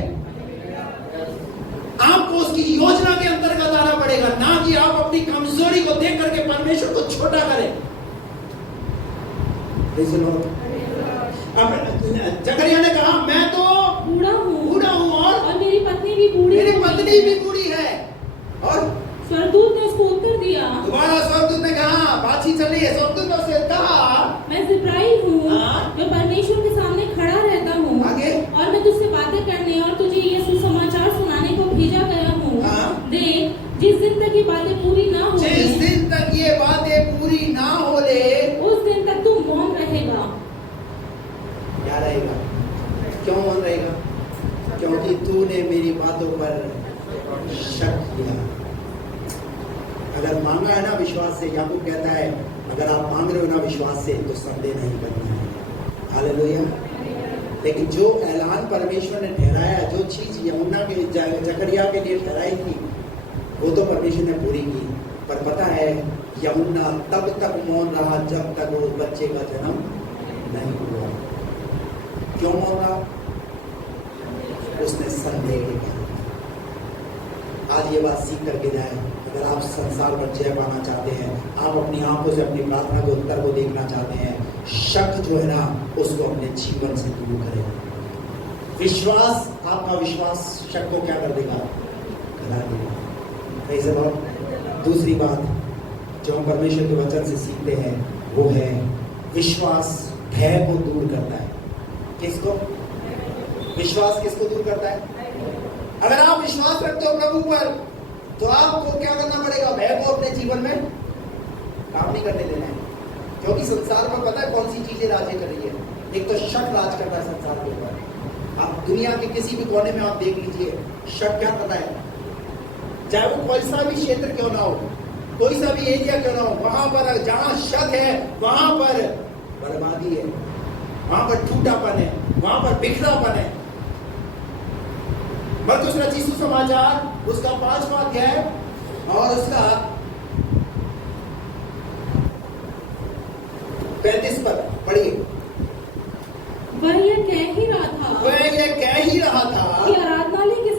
आपको उसकी योजना के अंतर्गत आना पड़ेगा, ना कि आप अपनी कमजोरी को देख करके परमेश्वर को छोटा करें। जकरिया ने कहा, मैं तो बूढ़ा हूं और मेरी पत्नी भी बूढ़ी है। और स्वर्गदूत ने उसको उत्तर दिया, दोबारा स्वर्गदूत ने कहा, बातचीत चल रही है, स्वर्गदूत ने उससे कहा, मैं जिब्राइल हूँ जो परमेश्वर के सामने खड़ा रहता हूँ, और मैं तुझसे बातें करने और तुझे ये सुसमाचार सुनाने को भेजा गया हूँ। देख, जिस दिन तक ये बातें पूरी ना हो ले, उस दिन तक तू मौन रहेगा। क्या रहेगा? क्यों मौन रहेगा? क्योंकि तूने मेरी बातों पर शक किया। अगर मांगा है ना विश्वास से, याकूब कहता है, अगर आप मांग रहे हो ना विश्वास से, तो संदेह नहीं करना है। हालेलुया। लेकिन जो ऐलान परमेश्वर ने ठहराया, जो चीज यमुना के जकरिया के लिए ठहराई थी, वो तो परमेश्वर ने पूरी की। पर पता है, यमुना तब तक मौन रहा जब तक उस बच्चे का जन्म नहीं हुआ। क्यों मौन रहा? उसने संदेह किया। आज ये बात सीख करके जाए, अगर आप संसार पर जय पाना चाहते हैं, आप अपनी आंखों से अपनी प्रार्थना के उत्तर को देखना चाहते हैं, शक जो है ना, उसको अपने जीवन से दूर करें। विश्वास, आपका विश्वास शक को क्या कर देगा? घटा देगा। ऐसे बात। दूसरी बात जो हम परमेश्वर के वचन से सीखते हैं, वो है विश्वास भय को दूर करता है। किसको? विश्वास किसको दूर करता है? अगर आप विश्वास रखते हो प्रभु पर, तो आपको क्या करना पड़ेगा? भय को अपने जीवन में काम नहीं करने देना है। क्योंकि संसार पर पता है कौन सी चीजें राज्य कर रही है? एक तो शक राज करता है संसार के ऊपर। आप दुनिया के किसी भी कोने में आप देख लीजिए, शक क्या करता है? चाहे वो कोई सा भी क्षेत्र क्यों ना हो, कोई सा भी एरिया क्यों ना हो, वहां पर जहां शक है, वहां पर बर्बादी है, वहां पर टूटापन है, वहां पर बिखरापन है। मरकुस रचित सुसमाचार उसका 5वां अध्याय और उसका 35 पद पढ़िए। वह ये कह ही रहा था कि आराधनालय के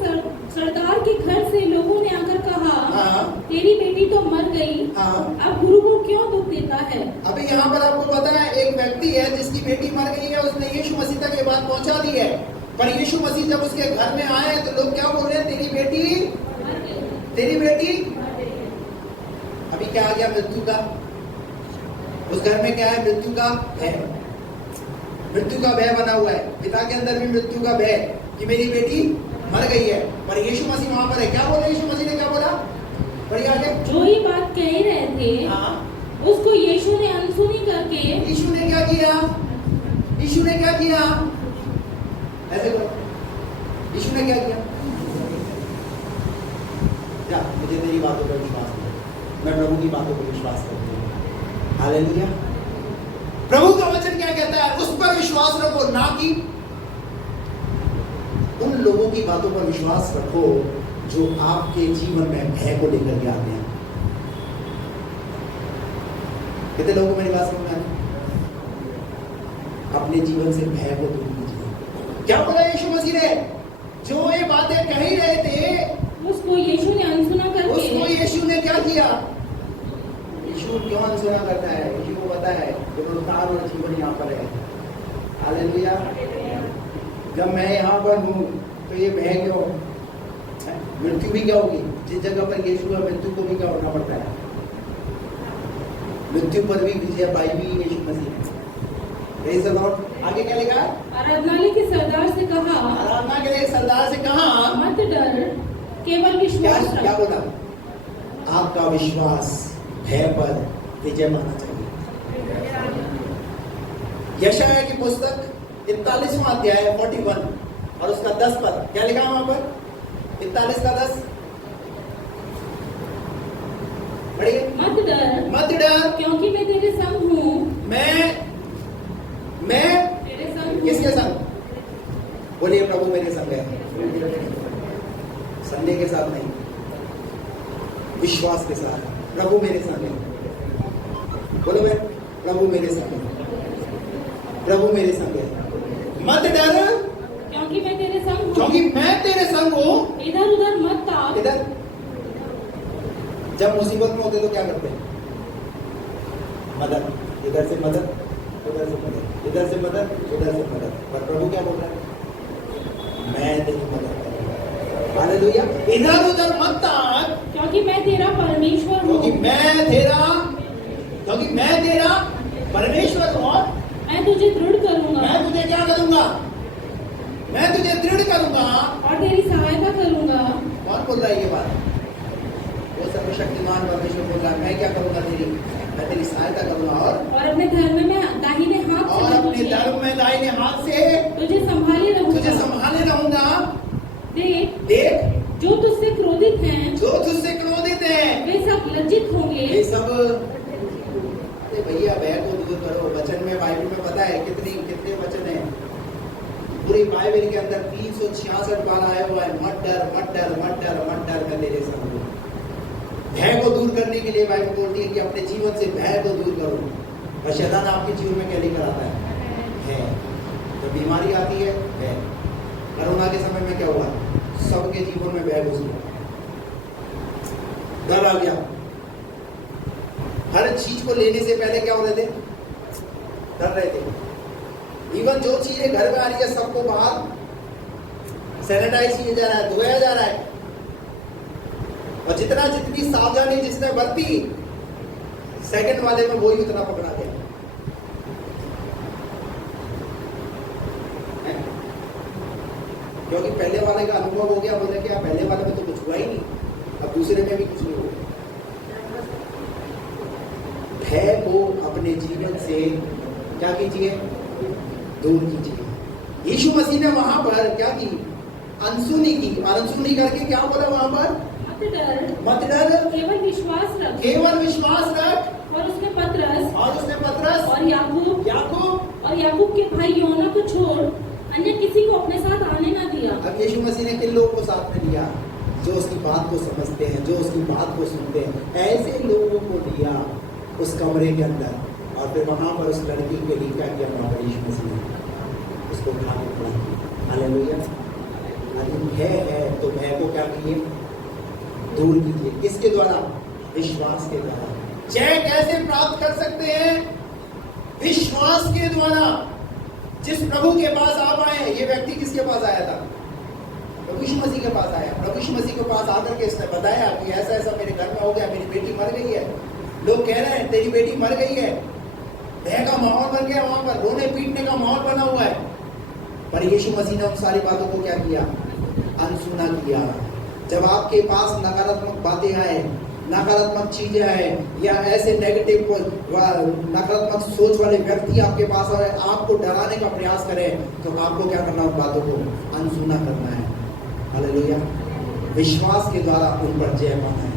सरदार के घर से लोगों ने आकर कहा, तेरी बेटी तो मर गई, अब गुरु को क्यों दुख देता है? अभी यहाँ पर आपको पता है, एक व्यक्ति है जिसकी बेटी मर गई है, उसने यीशु मसीह तक ये बात पहुंचा दी है। पर यीशु मसीह जब उसके घर में आए तो लोग क्या बोल रहे हैं? तेरी बेटी। अभी क्या आ गया? मृत्यु का। उस घर में क्या है? मृत्यु का भय। मृत्यु का भय बना हुआ है। पिता के अंदर भी मृत्यु का भय कि मेरी बेटी मर गई है। पर यीशु मसीह वहां पर है। क्या बोला यीशु मसीह ने? क्या बोला? बढ़िया आगे। जो ही बात कह रहे थे, उसको यीशु ने अनसुनी करके, यीशु ने क्या किया? ऐसे करो। यीशु ने क्या किया? जा, मुझे तेरी बातों पर विश्वास है, मैं प्रभु की बातों पर विश्वास करती हूँ। हालेलुया। प्रभु का वचन क्या कहता है? उस पर विश्वास रखो, ना कि उन लोगों की बातों पर विश्वास रखो जो आपके जीवन में भय को लेकर के आते हैं। कितने लोगों को मेरी बात समझ में आती? अपने जीवन से भय को दूर कीजिए। क्या बोला यीशु मसीह ने? जो ये बातें कह ही रहे थे, उसको यीशु ने अनसुना करके, उसको यीशु ने क्या किया? यीशु क्यों अनसुना करता है? यीशु को पता है पुनरुत्थान और जीवन यहाँ पर है। हालेलुया। जब मैं यहाँ पर हूँ तो ये भय क्यों? मृत्यु भी क्या होगी? जिस जगह पर यीशु है, मृत्यु को भी क्या होना पड़ता है? मृत्यु पर भी विजय पाई भी यीशु मसीह ने। Praise the Lord. आगे क्या लिखा है? आराधनालय के सरदार से कहा, मत डर, केवल विश्वास रख। क्या बोला? आपका विश्वास भय पर विजय पाना चाहिए। यशायाह की पुस्तक 41वां अध्याय 41 और उसका 10 पद क्या लिखा है वहां पर? 41 का 10 पढ़िए। मत डर, क्योंकि मैं तेरे संग हूँ। मैं तेरे संग हूँ। किसके संग? बोलिए प्रभु मेरे संग है। संदेह के साथ नहीं, विश्वास के साथ, प्रभु मेरे संग है। बोलो मैं, प्रभु मेरे संग है, प्रभु मेरे संग है। मत डर, क्योंकि मैं तेरे संग हूँ। क्योंकि मैं तेरे संग हूँ। इधर उधर मत ताक। इधर जब मुसीबत में होते तो क्या करते हैं? मदद, इधर से मदद, उधर से मदद, इधर से मदद, उधर से मदद। पर प्रभु क्या बोल रहा है? मैं तेरी मदद करूंगा। हालेलुया। इधर उधर मत ताक, क्योंकि मैं तेरा परमेश्वर हूँ। क्योंकि मैं तेरा परमेश्वर हूँ। मैं तुझे दृढ़ करूंगा। मैं तुझे क्या करूंगा? मैं तुझे दृढ़ करूंगा और तेरी सहायता करूंगा। कौन बोल रहा है ये बात? वो सर्वशक्तिमान परमेश्वर बोल रहा है, मैं क्या करूंगा? मैं तेरी सहायता करूंगा और अपने धर्म में दाहिने हाथ और से अपने धर्म में दाहिने हाथ से तुझे संभाले रहूंगा। देख, जो तुझसे क्रोधित हैं, वे सब लज्जित होंगे। ये सब, अरे भैया भय को दूर करो। वचन में, बाइबल में पता है कितने वचन है? पूरी बाइबल के अंदर 366 बार आया हुआ है, मत डर, मत डर, मत डर, मत डर, मैं तेरे संग हूं। भय को दूर करने के लिए बाइबल बोलती है कि अपने जीवन से भय को दूर करो। और शैतान आपके जीवन में क्या लेकर आता है? भय। जब बीमारी आती है, भय। कोरोना के समय में क्या हुआ? सबके जीवन में भय घुस गया, डर आ गया। हर चीज को लेने से पहले क्या हो रहे थे? डर रहे थे। इवन जो चीजें घर में आ रही है, सबको बाहर सैनिटाइज किया जा रहा है, धोया जा रहा है। और जितनी सावधानी जिसने बरती, सेकंड वाले में वही उतना पकड़ा गया। क्योंकि पहले वाले का अनुभव हो गया, बोले कि पहले वाले में तो कुछ हुआ ही नहीं, अब दूसरे में भी कुछ नहीं होगा। भय को अपने जीवन से क्या कीजिए? दूर कीजिए। यीशु मसीह ने वहां पर क्या की? अनसुनी की। और अनसुनी करके क्या बोला वहां पर? मत डर, केवल विश्वास रख। केवल विश्वास रख। और उसने पतरस और याकूब के भाई योना को छोड़ अन्य किसी को अपने साथ आने ना दिया। अब यीशु मसीह ने किन लोगों को साथ में लिया? जो उसकी बात को समझते हैं, जो उसकी बात को सुनते हैं, ऐसे लोगों को लिया उस कमरे के अंदर। और फिर वहां पर उस लड़की के लिए क्या किया? वहां पर यीशु मसीह ने उसको उठा के खड़ा किया। हालेलुया। भय है तो भय को क्या कीजिए? दूर कीजिए। किसके द्वारा? विश्वास के द्वारा। जय कैसे प्राप्त कर सकते हैं? विश्वास के द्वारा। जिस प्रभु के पास आप आए, ये व्यक्ति किसके पास आया था? प्रभु यीशु मसीह के पास आया। प्रभु यीशु मसीह के पास आकर के इसने बताया कि ऐसा ऐसा मेरे घर में हो गया, मेरी बेटी मर गई है। लोग कह रहे हैं तेरी बेटी मर गई है। भय का माहौल बन गया, वहां पर रोने पीटने का माहौल बना हुआ है। पर यीशु मसीह ने उन सारी बातों को क्या किया? अनसुना किया। जब आपके पास नकारात्मक बातें आए, नकारात्मक चीजें आए, या ऐसे नेगेटिव नकारात्मक सोच वाले व्यक्ति आपके पास आए, आपको डराने का प्रयास करें, तो आपको क्या करना? उन बातों को अनसुना करना है। हालेलुया। विश्वास के द्वारा उन पर जय पाना है।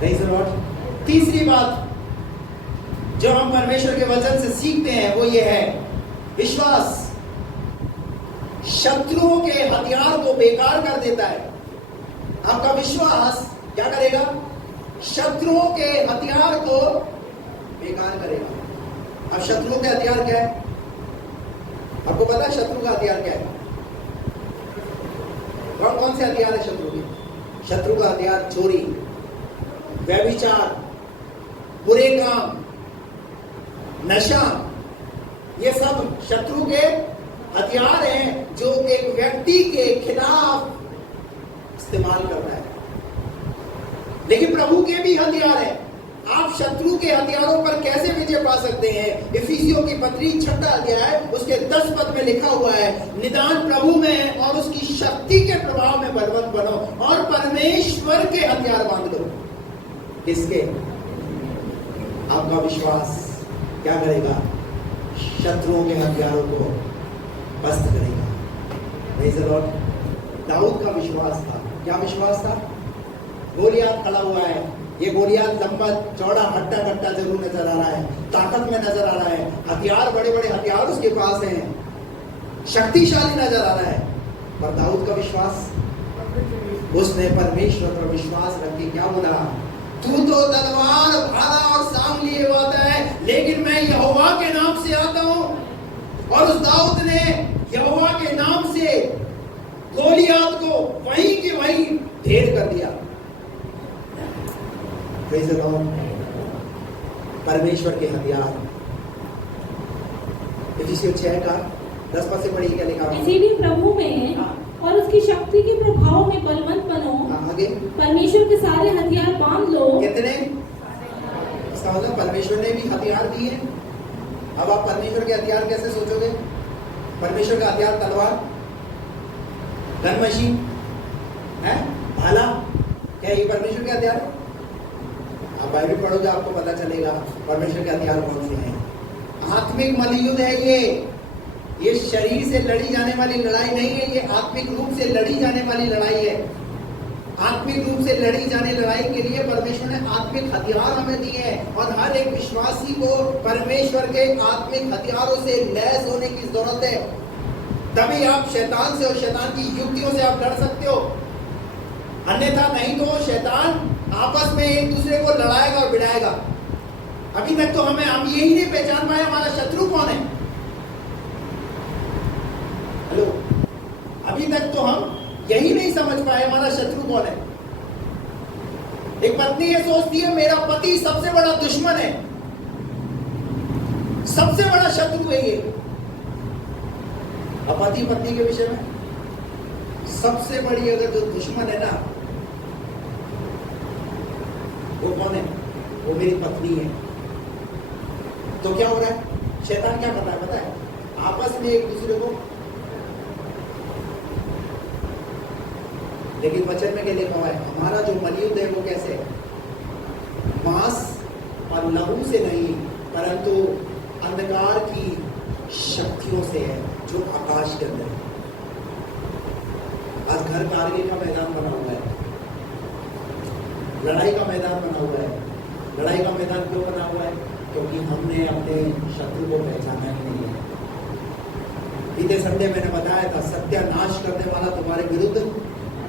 Praise the Lord. तीसरी बात जो हम परमेश्वर के वचन से सीखते हैं वो ये है, विश्वास शत्रुओं के हथियार को बेकार कर देता है। आपका विश्वास क्या करेगा? शत्रुओं के हथियार को बेकार करेगा। अब शत्रुओं के हथियार क्या है? आपको पता है शत्रु का हथियार क्या है? कौन कौन से हथियार है शत्रु के? शत्रु का हथियार चोरी, व्यभिचार, बुरे काम, नशा, ये सब शत्रु के हथियार हैं जो एक व्यक्ति के खिलाफ इस्तेमाल करता है। लेकिन प्रभु के भी हथियार हैं। आप शत्रु के हथियारों पर कैसे विजय पा सकते हैं? इफिसियों की पत्री 6 अध्याय उसके 10 पद में लिखा हुआ है, निदान प्रभु में और उसकी शक्ति के प्रभाव में बलवंत बनो और परमेश्वर के हथियार बांध लो। किसके? आपका विश्वास क्या करेगा? शत्रुओं के हथियारों को पस्त करेगा। Praise the Lord. दाऊद का विश्वास था। क्या विश्वास था? गोलियात खड़ा हुआ है, ये गोलियात लंबा चौड़ा हट्टा कट्टा जरूर नजर आ रहा है, ताकत में नजर आ रहा है, हथियार बड़े बड़े हथियार उसके पास हैं, शक्तिशाली नजर आ रहा है, पर दाऊद का विश्वास, उसने परमेश्वर पर विश्वास रख के क्या बोला, तू तो तलवार भाला और सांग लिए आता है, लेकिन मैं यहोवा के नाम से आता हूं। और उस दाऊद ने यहोवा के नाम से गोलियत को वहीं के वहीं ढेर कर दिया। Praise the Lord. परमेश्वर के हथियार। इफिसियों 6 का 10 पद से पढ़िए क्या लिखा है। इसीलिए प्रभु में और उसकी शक्ति के प्रभाव में बलवंत बनो। आगे परमेश्वर के सारे हथियार बांध लो। कितने? इसका मतलब परमेश्वर ने भी हथियार दिए। अब आप परमेश्वर के हथियार कैसे सोचोगे? परमेश्वर का हथियार तलवार, गन मशीन है, भाला, क्या ये परमेश्वर के हथियार है? आप बाइबल पढ़ोगे आपको पता चलेगा परमेश्वर के हथियार कौन से हैं। आत्मिक मल्लयुद्ध है ये शरीर से लड़ी जाने वाली लड़ाई नहीं है, ये आत्मिक रूप से लड़ी जाने वाली लड़ाई है। आत्मिक रूप से लड़ी जाने लड़ाई के लिए परमेश्वर ने आत्मिक हथियार हमें दिए हैं और हर एक विश्वासी को परमेश्वर के आत्मिक हथियारों से लैस होने की जरूरत है। तभी आप शैतान से और शैतान की युक्तियों से आप लड़ सकते हो, अन्यथा नहीं तो शैतान आपस में एक दूसरे को लड़ाएगा और भिड़ाएगा। अभी तक तो हम यही नहीं पहचान पाए हमारा शत्रु कौन है। हेलो, अभी तक तो हम यही नहीं समझ पाए हमारा शत्रु कौन है। एक पत्नी ये सोचती है मेरा पति सबसे बड़ा दुश्मन है, सबसे बड़ा शत्रु है ये। अब पति पत्नी के विषय में सबसे बड़ी अगर जो दुश्मन है ना, वो कौन है? वो मेरी पत्नी है। तो क्या हो रहा है? शैतान क्या करता है पता है? आपस में एक दूसरे को, लेकिन वचन में क्या लिखा हुआ है? हमारा जो मल्लयुद्ध है वो कैसे है? मांस और लहू से नहीं, परंतु अंधकार की शक्तियों से है जो आकाश के अंदर है। आज घर कारगिल का मैदान बना हुआ है, लड़ाई का मैदान बना हुआ है। लड़ाई का मैदान क्यों बना हुआ है? क्योंकि हमने अपने शत्रु को पहचाना ही नहीं है। बीते संडे मैंने बताया था, सत्यानाश करने वाला तुम्हारे विरुद्ध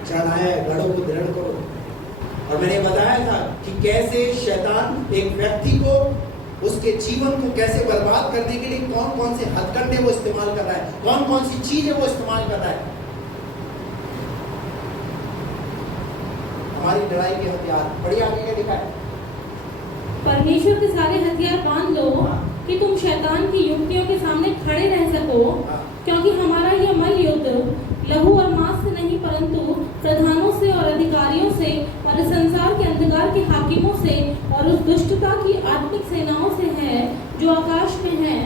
चढ़ा है, गढ़ों को दृढ़ करो। और मैंने बताया था कि कैसे शैतान एक व्यक्ति को, उसके जीवन को कैसे बर्बाद करने के लिए कौन कौन से हथकंडे वो इस्तेमाल कर रहा है, कौन कौन सी चीजें वो इस्तेमाल कर रहा है। हमारी लड़ाई के हथियार बड़ी आगे क्या लिखा है? परमेश्वर के सारे हथियार बांध लो कि तुम शैतान की युक्तियों के सामने खड़े रह सको, क्योंकि हमारा यह मल्लयुद्ध लहू और मांस से नहीं, परंतु प्रधानों से और अधिकारियों से और इस संसार के अंधकार के हाकिमों से और उस दुष्टता की आत्मिक सेनाओं से है जो आकाश में है।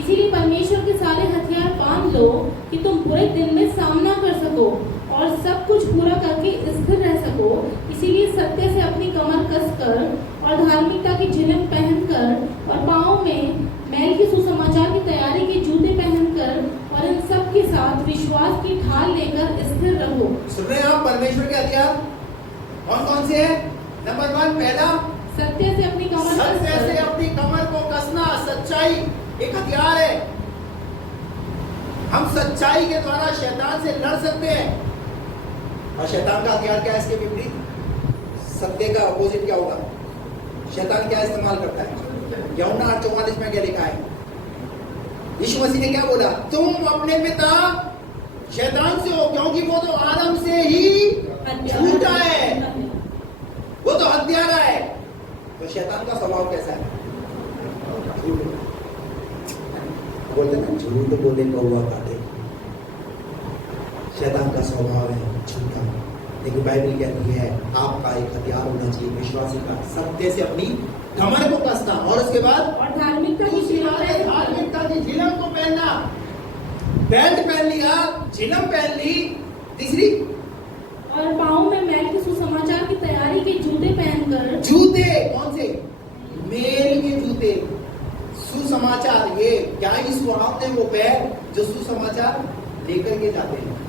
इसीलिए परमेश्वर के सारे हथियार बांध लो कि तुम बुरे दिन में सामना कर सको और सब कुछ पूरा करके स्थिर रह सको। इसीलिए सत्य से अपनी कमर कसकर और धार्मिकता की झिलम पहनकर और पाँव में मैल के सुसमाचार की तैयारी के जूते पहनकर और इन सब के साथ विश्वास की ढाल लेकर स्थिर रहो। सुन रहे हैं आप? परमेश्वर के हथियार कौन कौन से हैं? नंबर 1, पहला सत्य से अपनी कमर सत्य से अपनी कमर को कसना। सच्चाई एक हथियार है। हम सच्चाई के द्वारा शैतान से लड़ सकते हैं। और शैतान का हथियार क्या है? इसके विपरीत सत्य का अपोजिट क्या होगा? शैतान क्या इस्तेमाल करता है? यूहन्ना 8:44 में क्या लिखा है? यीशु मसीह ने क्या बोला? तुम अपने पिता शैतान से हो, क्योंकि वो तो आरंभ से ही झूठा है, वो तो हत्यारा है। तो शैतान का स्वभाव कैसा है? बोलते ना, झूठ बोले कौवा काटे। शैतान का स्वभाव है झूठा, लेकिन बाइबल कहती है आपका एक हथियार होना चाहिए विश्वासी का, सत्य से अपनी कमर को कसना, और उसके बाद और धार्मिकता की झिलम को पहनना। बेल्ट पहन लिया, झिलम पहन ली, तीसरी और पाँव में मैल के सुसमाचार की तैयारी के जूते पहनकर। जूते कौन से? मेल के जूते। सुसमाचार, ये क्या ही सुहावने वो पैर जो सुसमाचार लेकर के जाते हैं।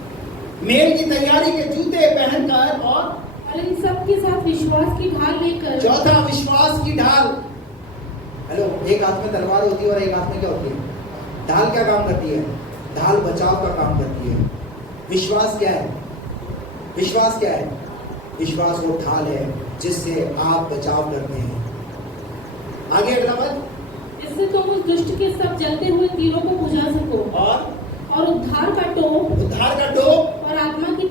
मेल की तैयारी के जूते पहनकर और इन सब के साथ विश्वास की ढाल लेकर। चौथा, विश्वास की ढाल। हेलो, एक हाथ में तलवार होती है और एक हाथ में क्या होती है? ढाल क्या काम करती है? ढाल बचाव का काम करती है। विश्वास क्या है? विश्वास क्या है? विश्वास वो ढाल है जिससे आप बचाव करते हैं। आगे अगला पद, जिससे तुम उस दुष्ट के सब जलते हुए तीरों को बुझा सको और उद्धार का टोप और आत्मा की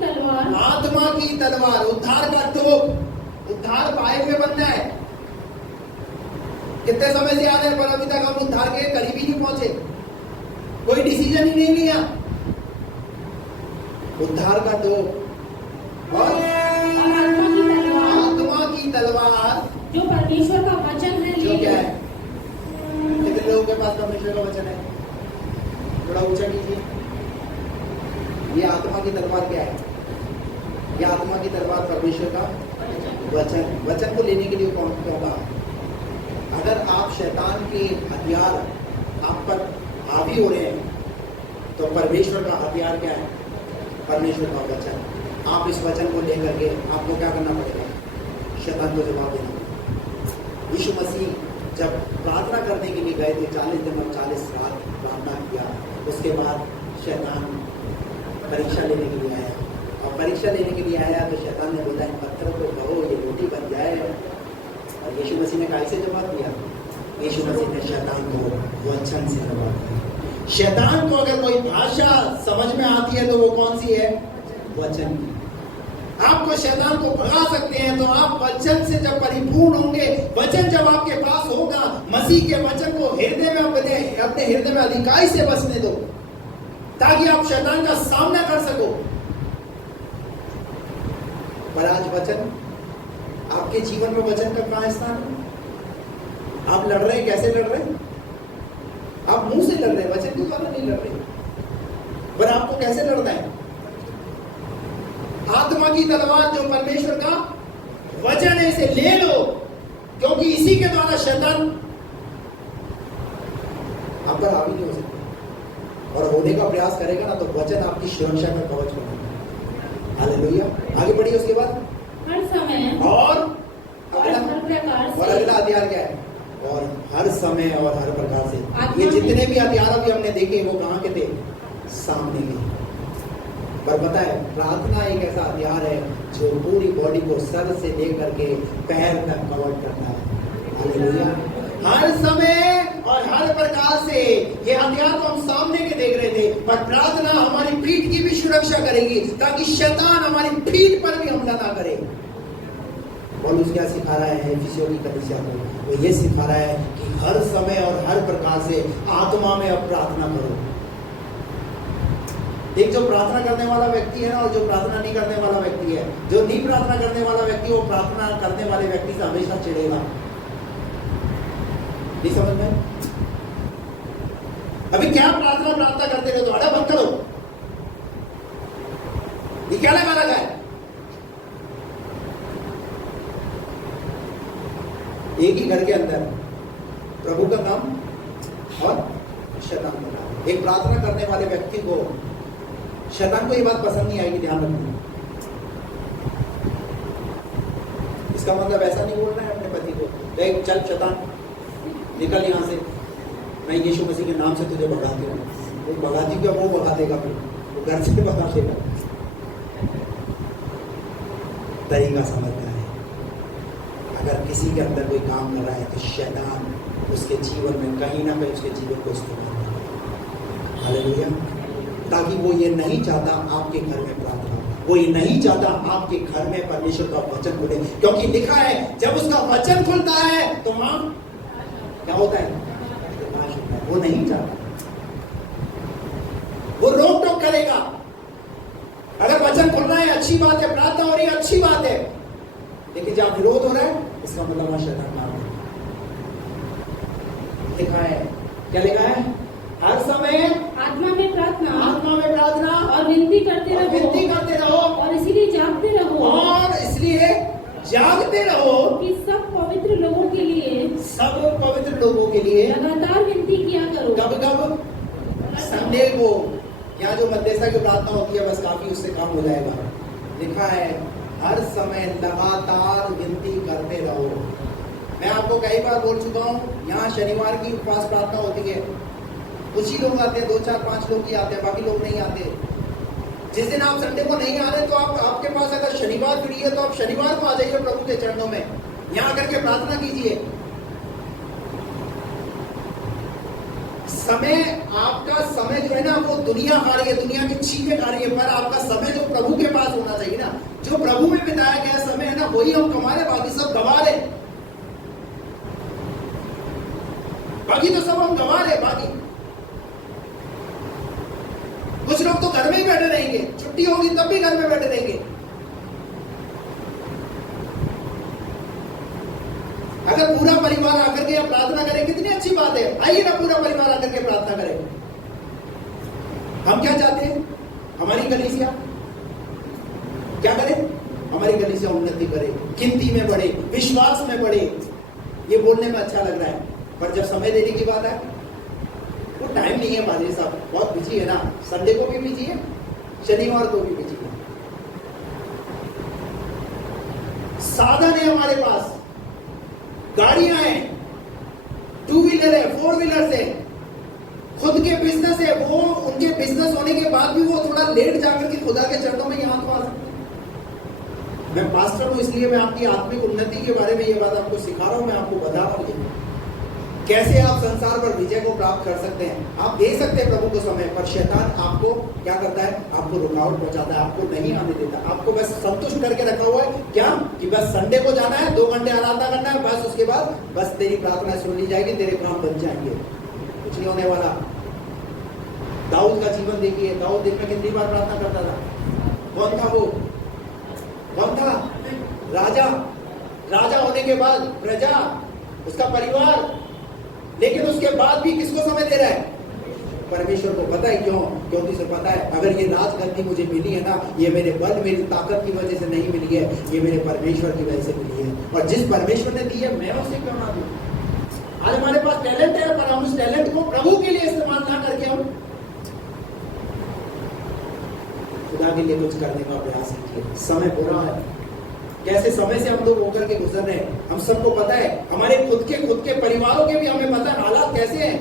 तलवार, उद्धार का टोप। उद्धार पाए हुए बनना है। कितने समय से आ रहे हैं पर अभी तक हम उद्धार के करीब ही नहीं पहुंचे, कोई डिसीजन ही नहीं लिया। उद्धार का टोप और आत्मा की तलवार, जो परमेश्वर का वचन है। जो क्या है? कितने लोगों के पास परमेश्वर का वचन है? थोड़ा ऊंचा कीजिए। ये आत्मा की तलवार क्या है? ये आत्मा की तलवार परमेश्वर का वचन। वचन को लेने के लिए कौन क्यों कहा? अगर आप शैतान के हथियार आप पर हावी हो रहे हैं तो परमेश्वर का हथियार क्या है? परमेश्वर का वचन। आप इस वचन को लेकर के आपको क्या करना पड़ेगा? शैतान को जवाब देना। यीशु मसीह जब प्रार्थना करने के लिए गए थे, 40 दिन और 40 रात प्रार्थना किया, उसके बाद शैतान परीक्षा लेने के लिए आया। और परीक्षा लेने के लिए आया तो शैतान ने बोला, पत्थर को कहो ये रोटी बन जाए। और यीशु मसीह ने कैसे जवाब दिया? यीशु मसीह ने शैतान को वचन से जवाब दिया। शैतान को अगर कोई भाषा समझ में आती है तो वो कौन सी है? वचन की। आपको शैतान को भगा सकते हैं तो आप वचन से जब परिपूर्ण होंगे, वचन जब आपके पास होगा, मसीह के वचन को हृदय में अपने हृदय में अधिकाई से बसने दो ताकि आप शैतान का सामना कर सको। पर आज वचन आपके जीवन में, वचन का कहां स्थान है? आप लड़ रहे हैं, कैसे लड़ रहे हैं? आप मुंह से लड़ रहे हैं, वचन के द्वारा नहीं लड़ रहे। पर आपको कैसे लड़ना है? आत्मा की तलवार जो परमेश्वर का वचन है, इसे ले लो, क्योंकि इसी के द्वारा शैतान आप पर हावी नहीं हो सकता। और होने का प्रयास करेगा ना तो वचन आपकी सुरक्षा का कवच बनेगा। हालेलुया। आगे बढ़िए। उसके बाद हर समय और अगला हथियार क्या है? और हर समय और हर प्रकार से। ये जितने भी हथियार अभी हमने देखे वो कहां के थे? सामने के। पर पता है, प्रार्थना एक ऐसा हथियार है जो पूरी बॉडी को सर से लेकर के पैर तक कवर करता है। हालेलुया। हर समय और हर प्रकार से ये हथियार तो हम सामने के देख रहे थे, पर प्रार्थना हमारी पीठ की भी सुरक्षा करेगी ताकि शैतान हमारी पीठ पर भी हमला ना करे। पौलुस क्या सिखा रहा है एफिसियों की कलीसिया को? वो ये सिखा रहा है कि हर समय और हर प्रकार से आत्मा में अब प्रार्थना करो। एक जो प्रार्थना करने वाला व्यक्ति है ना, और जो प्रार्थना नहीं करने वाला व्यक्ति है, जो नहीं प्रार्थना करने वाला व्यक्ति वो प्रार्थना करने वाले व्यक्ति से हमेशा चिढ़ेगा। नहीं समझ में? अभी क्या प्रार्थना करते रहो तो अड़ा बंद करो, ये क्या लगा रखा है? एक ही घर के अंदर प्रभु का नाम और शैतान का नाम। एक प्रार्थना करने वाले व्यक्ति को, शैतान को ये बात पसंद नहीं आएगी, ध्यान रखना। इसका मतलब ऐसा नहीं बोलना है अपने पति को, देख चल शैतान निकल यहां से, मैं यीशु मसीह के नाम से तुझे भगाती हूँ। वो भगाती क्या? वो भगा देगा, फिर वो घर से भगा देगा। तरीका समझना है। अगर किसी के अंदर कोई काम कर रहा है तो शैतान उसके जीवन में कहीं ना कहीं उसके जीवन को इस्तेमाल करेगा। हालेलुया। ताकि वो ये नहीं चाहता आपके घर में प्रार्थना, वो ये नहीं चाहता आपके घर में परमेश्वर का वचन खुले, क्योंकि लिखा है जब उसका वचन खुलता है तो वहां क्या होता है? वो नहीं चाहता, वो रोक टोक करेगा। अगर वचन खुल रहा है अच्छी बात है, प्रार्थना हो रही है अच्छी बात है, लेकिन जहां विरोध हो रहा है इसका मतलब वहां शैतान मार रहा है। लिखा है, क्या लिखा है? हर समय आत्मा में प्रार्थना और विनती करते रहो और इसीलिए जागते रहो कि सब पवित्र लोगों के लिए लगातार विनती किया करो। कब? संडे को, यहाँ जो मध्यस्था की प्रार्थना होती है बस काफी, उससे काम हो जाएगा। लिखा है हर समय लगातार विनती करते रहो। मैं आपको कई बार बोल चुका हूँ, यहाँ शनिवार की उपवास प्रार्थना होती है। कुछ ही लोग आते हैं, 2, 4, 5 लोग ही आते हैं, बाकी लोग नहीं आते। जिस दिन आप संडे को नहीं आ रहे तो आप आपके पास अगर शनिवार फ्री है तो आप शनिवार को आ जाइए प्रभु के चरणों में, यहां आकर के प्रार्थना कीजिए। समय, आपका समय जो है ना वो दुनिया खा रही है, दुनिया की चीजें खा रही है, पर आपका समय जो प्रभु के पास होना चाहिए ना, जो प्रभु में बिताया गया समय है ना, वही हम कमा रहे, बाकी सब गवा रहे, बाकी तो सब हम गवा रहे। बाकी कुछ लोग तो घर में ही बैठे रहेंगे, छुट्टी होगी तब भी घर में बैठे रहेंगे। अगर पूरा परिवार आकर के प्रार्थना करे कितनी अच्छी बात है, आइए ना पूरा परिवार आकर के प्रार्थना करें। हम क्या चाहते हैं, हमारी कलीसिया क्या करे, हमारी कलीसिया उन्नति करे, गिनती में बढ़े, विश्वास में बढ़े। ये बोलने में अच्छा लग रहा है, पर जब समय देने की बात है वो टाइम नहीं है। पादरी साहब बहुत बिजी है ना, संडे को भी बिजी है, शनिवार को भी बिजी है। साधन है हमारे पास, गाड़ियां हैं, 2 व्हीलर है, 4 व्हीलर है, खुद के बिजनेस है, वो उनके बिजनेस होने के बाद भी वो थोड़ा लेट जाकर के खुदा के चरणों में यहां तो आ सकते हैं। मैं पास्टर हूं, इसलिए मैं आपकी आत्मिक उन्नति के बारे में ये बात आपको सिखा रहा हूं, मैं आपको बता रहा हूं कैसे आप संसार पर विजय को प्राप्त कर सकते हैं। आप दे सकते हैं प्रभु को समय, पर शैतान आपको क्या करता है, आपको रुकावट पहुंचाता है, आपको नहीं आने देता, आपको बस संतुष्ट करके रखा हुआ है क्या, कि बस संडे को जाना है, 2 घंटे आराधना करना है, बस उसके बाद बस तेरी प्रार्थना सुन ली जाएगी, तेरे काम बन जाएंगे। कुछ नहीं होने वाला। दाऊद का जीवन देखिए, दाऊद दिन में कितनी बार प्रार्थना करता था। कौन था वो, कौन था, राजा, राजा होने के बाद प्रजा, उसका परिवार, लेकिन उसके बाद भी किसको समय दे रहा है, परमेश्वर को। पता है क्यों, क्योंकि उसे पता है अगर ये राजगद्दी मुझे मिली है ना, ये मेरे बल, मेरी ताकत की वजह से नहीं मिली है, ये मेरे परमेश्वर की वजह से मिली है, और जिस परमेश्वर ने दी है मैं उसे क्यों ना दूं। आज हमारे पास टैलेंट है, पर हम उस टैलेंट को प्रभु के लिए इस्तेमाल ना करके हम खुदा के लिए कुछ करने का प्रयास कीजिए। समय बुरा है, कैसे समय से हम लोग होकर के गुजर रहे हैं, हम सबको पता है। हमारे खुद के परिवारों के भी हमें पता है हालात कैसे हैं,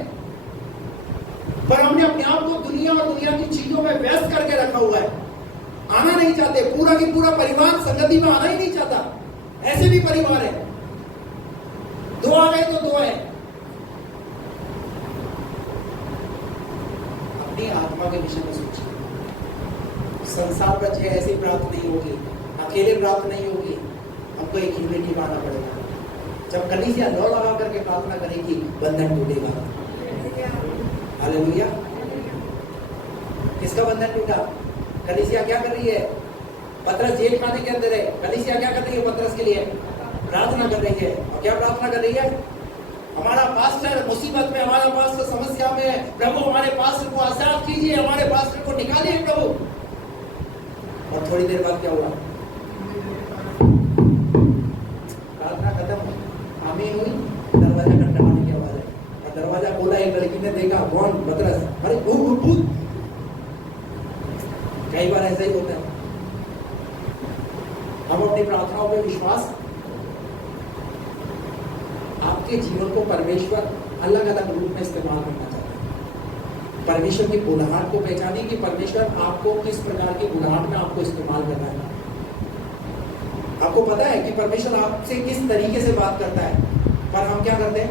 पर हमने अपने आप को दुनिया और दुनिया की चीजों में व्यस्त करके रखा हुआ है। आना नहीं चाहते, पूरा की पूरा परिवार संगति में आना ही नहीं चाहता। ऐसे भी परिवार है, 2 आ गए तो 2 है। अपनी आत्मा के विषय में सोचिए। संसार पर जय ऐसी प्राप्त नहीं होगी, अकेले प्राप्त नहीं होगी, हमको एक यूनिटी पाना पड़ेगा। जब कलीसिया दौड़ लगा करके प्रार्थना करेगी, बंधन टूटेगा। हालेलुया। किसका बंधन टूटा, कलीसिया क्या कर रही है, पतरस जेल खाने के अंदर है, कलीसिया क्या कर रही है, पतरस के लिए प्रार्थना कर रही है। और क्या प्रार्थना कर रही है, हमारा पास्टर मुसीबत में, हमारा पास्टर समस्या में है, प्रभु हमारे पास्टर को आजाद कीजिए, हमारे पास्टर को निकालिए प्रभु। और थोड़ी देर बाद क्या हुआ, प्रार्थना खत्म हुई, आमीन हुई, दरवाजा खटखटाने की आवाज है, और दरवाजा खोला, एक लड़की ने देखा, कौन, पतरस, अरे भूत। कई बार ऐसा ही होता है, हम अपनी प्रार्थनाओं पे विश्वास, आपके जीवन को परमेश्वर अलग अलग रूप में इस्तेमाल करना चाहता है। परमेश्वर की बुलाहट को पहचानिए कि परमेश्वर आपको किस प्रकार की बुलाहट में आपको इस्तेमाल करना है। आपको पता है कि परमेश्वर आपसे किस तरीके से बात करता है, पर हम क्या करते हैं,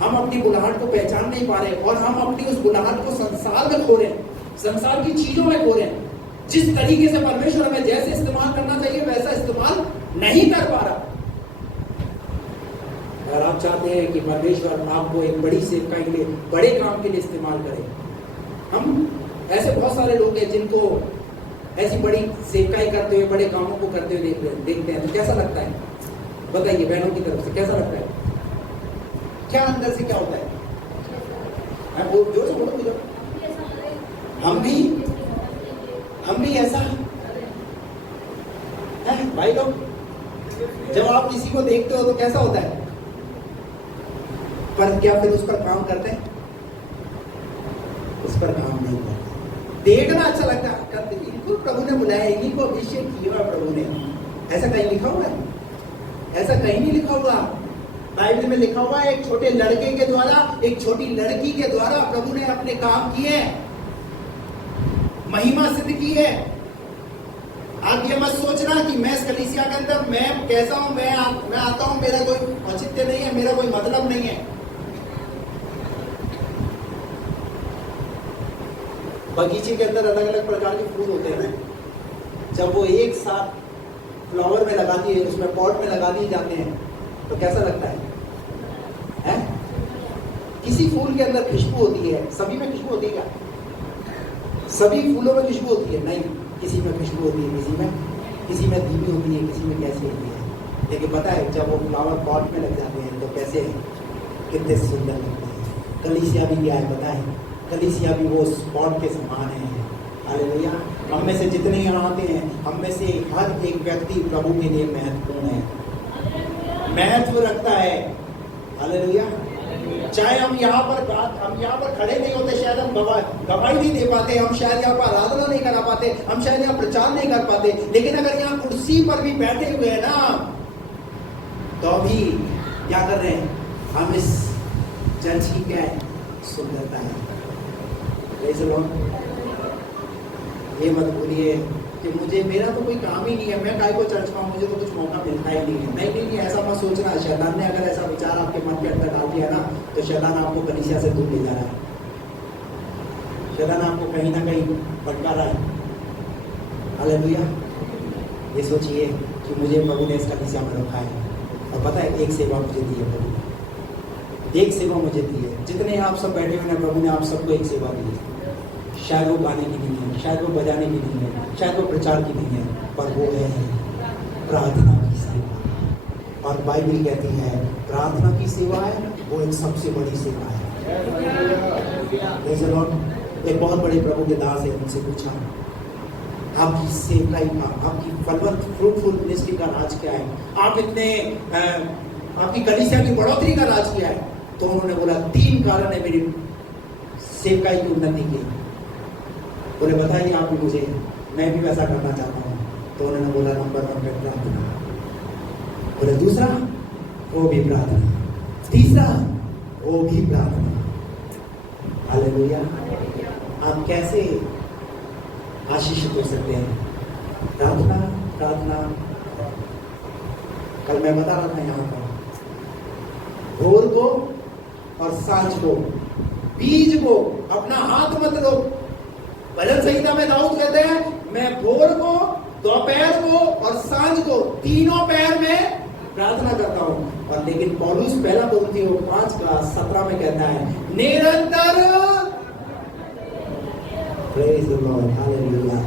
हम अपनी बुलाहट को पहचान नहीं पा रहे, और हम अपनी उस बुलाहट को संसार में खो रहे हैं, संसार की चीजों में खो रहे हैं। जिस तरीके से परमेश्वर हमें जैसे इस्तेमाल करना चाहिए वैसा इस्तेमाल नहीं कर पा रहा। अगर आप चाहते हैं कि परमेश्वर आपको एक बड़ी सेवकाई के लिए, बड़े काम के लिए इस्तेमाल करे, हम ऐसे बहुत सारे लोग हैं जिनको ऐसी बड़ी सेवकाई करते हुए, बड़े कामों को करते हुए देखते हैं, तो कैसा लगता है, बताइए बहनों की तरफ से कैसा लगता है, क्या अंदर से क्या होता है, जोर से बोलो। हम भी ऐसा है भाई लोग, जब आप किसी को देखते हो तो कैसा होता है, पर क्या फिर उस पर काम करते हैं, उस पर काम नहीं करते। देखना अच्छा लगता है, इनको प्रभु ने बुलाया, इन्हीं को अभिषेक किया प्रभु ने, ऐसा कहीं लिखा हुआ है, ऐसा कहीं नहीं लिखा हुआ। बाइबल में लिखा हुआ है एक छोटे लड़के के द्वारा, एक छोटी लड़की के द्वारा प्रभु ने अपने काम किए। महिमा सिद्ध की है। आप ये मत सोचना कि मैं इस कलीसिया के अंदर मैं कैसा हूं, मैं आता हूं, मेरा कोई औचित्य नहीं है, मेरा कोई मतलब नहीं है। बगीचे के अंदर अलग अलग प्रकार के फूल होते हैं, जब वो एक साथ फ्लावर में लगा दिए, उसमें पॉट में लगा दिए जाते हैं तो कैसा लगता है? किसी फूल के अंदर खुशबू होती है, सभी में खुशबू होती है क्या? सभी फूलों में खुशबू होती है? नहीं, किसी में खुशबू होती है, किसी में धीमी होती है, किसी में कैसी होती है। लेकिन पता है जब वो फ्लावर पॉट में लग जाते हैं तो कैसे कितने सुंदर लगते हैं। कलीसिया भी क्या है पता है? कलीसिया भी वो स्पॉट के समान है। हालेलुया। हम में से जितने यहाँ आते हैं, हम में से हर एक व्यक्ति प्रभु के लिए महत्वपूर्ण है, महत्व रखता है। हालेलुया। चाहे हम यहाँ पर खड़े नहीं होते, शायद हम गवाही नहीं दे पाते, हम शायद यहाँ पर आराधना नहीं करा पाते, हम शायद यहाँ प्रचार नहीं कर पाते, लेकिन अगर यहाँ कुर्सी पर भी बैठे हुए हैं ना, तो अभी क्या कर रहे हैं? हम इस चर्च की क्या है? सुंदरता है। ये मत भूलिए कि मेरा तो कोई काम ही नहीं है, मैं काय को चर्च में, मुझे तो कुछ मौका मिलता ही नहीं है। नहीं, ऐसा मत सोचना। शैतान ने अगर ऐसा विचार आपके मन के अंदर डाल दिया ना, तो शैतान आपको कलीसिया से दूर ले जा रहा है। शैतान आपको कहीं ना कहीं भटका रहा है। हालेलुया। ये सोचिए कि मुझे प्रभु ने इस कलीसिया में रखा है, और पता है एक सेवा मुझे दी है प्रभु ने, एक सेवा मुझे दी है। जितने आप सब बैठे हुए हैं, प्रभु ने आप सबको एक सेवा दी है। शायद वो गाने की नहीं है, शायद वो बजाने की नहीं है, शायद वो प्रचार की नहीं है, पर वो है प्रार्थना की सेवा। और बाइबल कहती है प्रार्थना की सेवा है वो एक सबसे बड़ी सेवा है। एक बहुत बड़े प्रभु के दास है, उनसे पूछा आपकी सेवकाई का, आपकी फलवंत फ्रूटफुल मिनिस्ट्री का राज क्या है? आप इतने आपकी कलीसिया की बढ़ोतरी का राज क्या है? तो उन्होंने बोला 3 कारण है मेरी सेवकाई की उन्नति के। बोले बताइए आप भी मुझे, मैं भी वैसा करना चाहता हूँ। तो उन्होंने बोला नंबर 1 पे प्रार्थना, बोले दूसरा वो भी प्रार्थना, तीसरा वो भी प्रार्थना। हालेलुया। आप कैसे आशीषित हो सकते हैं? प्रार्थना प्रार्थना। कल मैं बता रहा था यहाँ पर, भोर को और सांझ को, बीज को अपना हाथ मत लो। भजन संहिता में दाऊद कहते हैं मैं भोर को, दोपहर को और सांझ को, तीनों पैर में प्रार्थना करता हूं। और लेकिन पौलुस पहला कोरिन्थियों 5:17 में कहता है निरंतर। Praise the Lord. हालेलुया।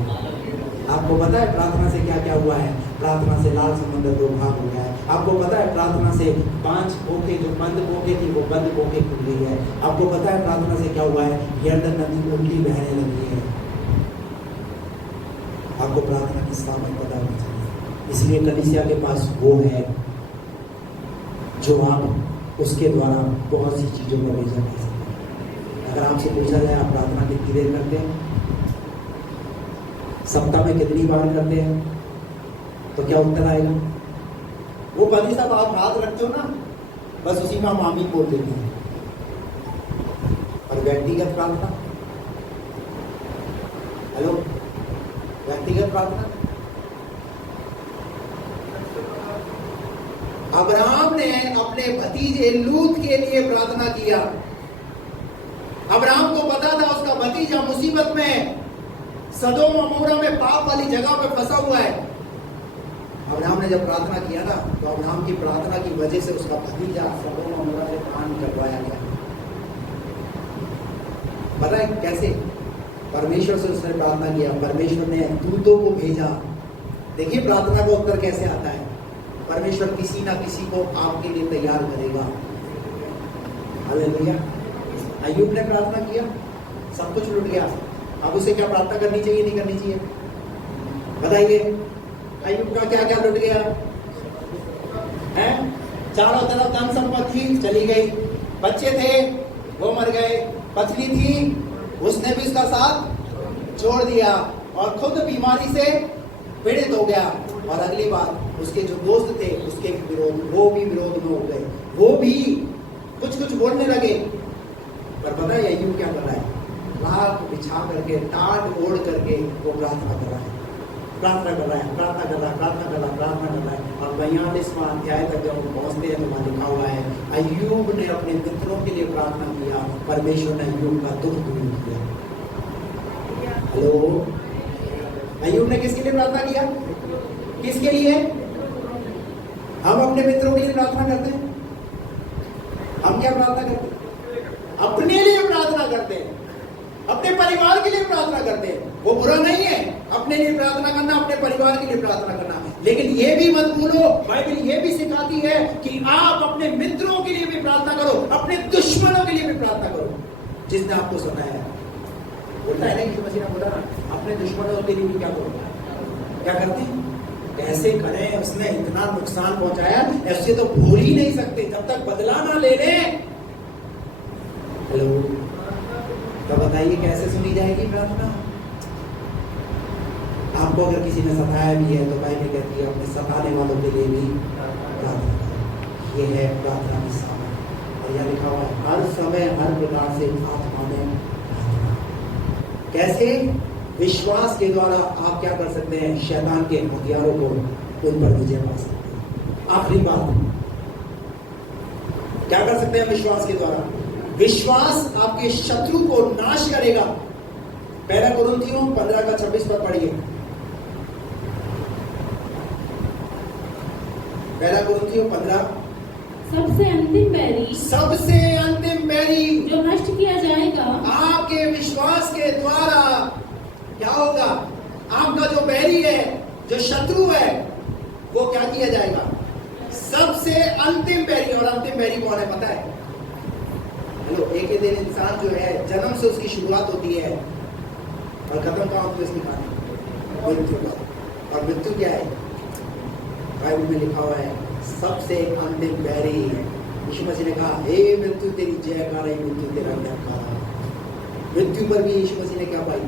आपको पता है प्रार्थना से क्या क्या हुआ है? प्रार्थना से लाल समुद्र 2 भाग हो गया है। आपको पता है प्रार्थना से 5 बोके, जो बंद बोके थी वो बंद बोके खुल गई है। आपको पता है प्रार्थना से क्या हुआ है? यरदन नदी उल्टी बहने लगी है। आपको प्रार्थना की सामर्थ्य पता होनी चाहिए। इसलिए कलीसिया के पास वो है जो आप उसके द्वारा बहुत सी चीजों को भेजा कर सकते हैं। अगर आपसे पूछा जाए आप प्रार्थना कितनी देर करते हैं, सप्ताह में कितनी बार करते हैं, तो क्या उत्तर आएगा? वो बनी साहब आप हाथ रखते हो ना, बस उसी में हम आमीन बोल देते हैं। और व्यक्तिगत प्रार्थना, हेलो, व्यक्तिगत प्रार्थना, अब्राहम ने अपने भतीजे लूत के लिए प्रार्थना किया। अब्राहम को पता था उसका भतीजा मुसीबत में, सदोम अमोरा में पाप वाली जगह पे फंसा हुआ है। अब्राहम ने जब प्रार्थना किया ना, तो अब्राहम की प्रार्थना की वजह से उसका भतीजा सदोम अमोरा से बाहर निकलवाया गया। पता है कैसे? परमेश्वर से उसने प्रार्थना किया, परमेश्वर ने दूतों को भेजा। देखिए प्रार्थना का उत्तर कैसे आता है। परमेश्वर किसी ना किसी को आपके लिए तैयार करेगा। हालेलुया। अय्यूब ने प्रार्थना किया, सब कुछ लुट गया। अब उसे क्या प्रार्थना करनी चाहिए, नहीं करनी चाहिए? बताइए, अय्यूब का क्या क्या लुट गया है? चारों तरफ धन संपत्ति चली गई, बच्चे थे वो मर गए, पत्नी थी उसने भी उसका साथ छोड़ दिया, और खुद बीमारी से पीड़ित हो गया। और अगली बात, उसके जो दोस्त थे उसके विरोध, वो भी विरोध में हो गए, वो भी कुछ कुछ बोलने लगे। पर पता है अय्यूब क्या कर रहा है? राख बिछा करके, टाट ओढ़ करके वो प्रार्थना कर रहा है, प्रार्थना कर रहा है, प्रार्थना कर रहा है, प्रार्थना कर रहा है, प्रार्थना कर रहा है। और 42वां अध्याय तक जब हम पहुंचते हैं तो वहां लिखा हुआ है, अय्यूब ने अपने मित्रों के लिए प्रार्थना किया, परमेश्वर ने अय्यूब का दुख दूर किया। हेलो, अय्यूब ने किसके लिए प्रार्थना किया? किसके लिए? हम अपने मित्रों के लिए प्रार्थना करते हैं। हम क्या प्रार्थना करते हैं? अपने लिए प्रार्थना करते हैं, अपने परिवार के लिए प्रार्थना करते हैं। वो बुरा नहीं है अपने लिए प्रार्थना करना, अपने परिवार के लिए प्रार्थना करना, लेकिन ये भी मत भूलो, बाइबल ये भी सिखाती है कि आप अपने मित्रों के लिए भी प्रार्थना करो, अपने दुश्मनों के लिए भी प्रार्थना करो जिसने आपको सताया है। बोलता है ना यीशु मसीह ने बोला ना, अपने दुश्मनों के लिए भी क्या करो, क्या करते हैं, कैसे करें, उसने इतना नुकसान पहुंचाया, ऐसे तो भूल ही नहीं सकते जब तक बदला ना ले लें। हेलो, तो बताइए कैसे सुनी जाएगी प्रार्थना? आपको अगर किसी ने सताया भी है तो बाइबल कहती है अपने सताने वालों के लिए भी प्रार्थना करें। ये है प्रार्थना की सामर्थ। और यह लिखा हुआ है हर समय हर प्रकार से आत्मा में प्रार्थना। कैसे? विश्वास के द्वारा आप क्या कर सकते हैं? शैतान के हथियारों को उन पर विजय पा सकते हैं। आखिरी बात, क्या कर सकते हैं विश्वास के द्वारा? विश्वास आपके शत्रु को नाश करेगा। पहला कुरिन्थियों 15:26 पर पढ़िए। पहला कुरिन्थियों 15। सबसे अंतिम बैरी, सबसे अंतिम बैरी जो नष्ट किया जाएगा, आपके विश्वास के द्वारा क्या होगा? आपका जो बैरी है, जो शत्रु है, वो क्या किया जाएगा? सबसे अंतिम बैरी। और अंतिम बैरी कौन है पता है? हेलो, एक ही दिन इंसान जो है जन्म से उसकी शुरुआत होती है और खत्म कहाँ होती है उसकी कहानी? मृत्यु का। और मृत्यु क्या है? बाइबल में लिखा हुआ है सबसे अंतिम बैरी। यीशु मसीह ने कहा, हे मृत्यु तेरी जयकार है, मृत्यु तेरा न्यायकार। मृत्यु पर भी यीशु मसीह ने क्या पाई?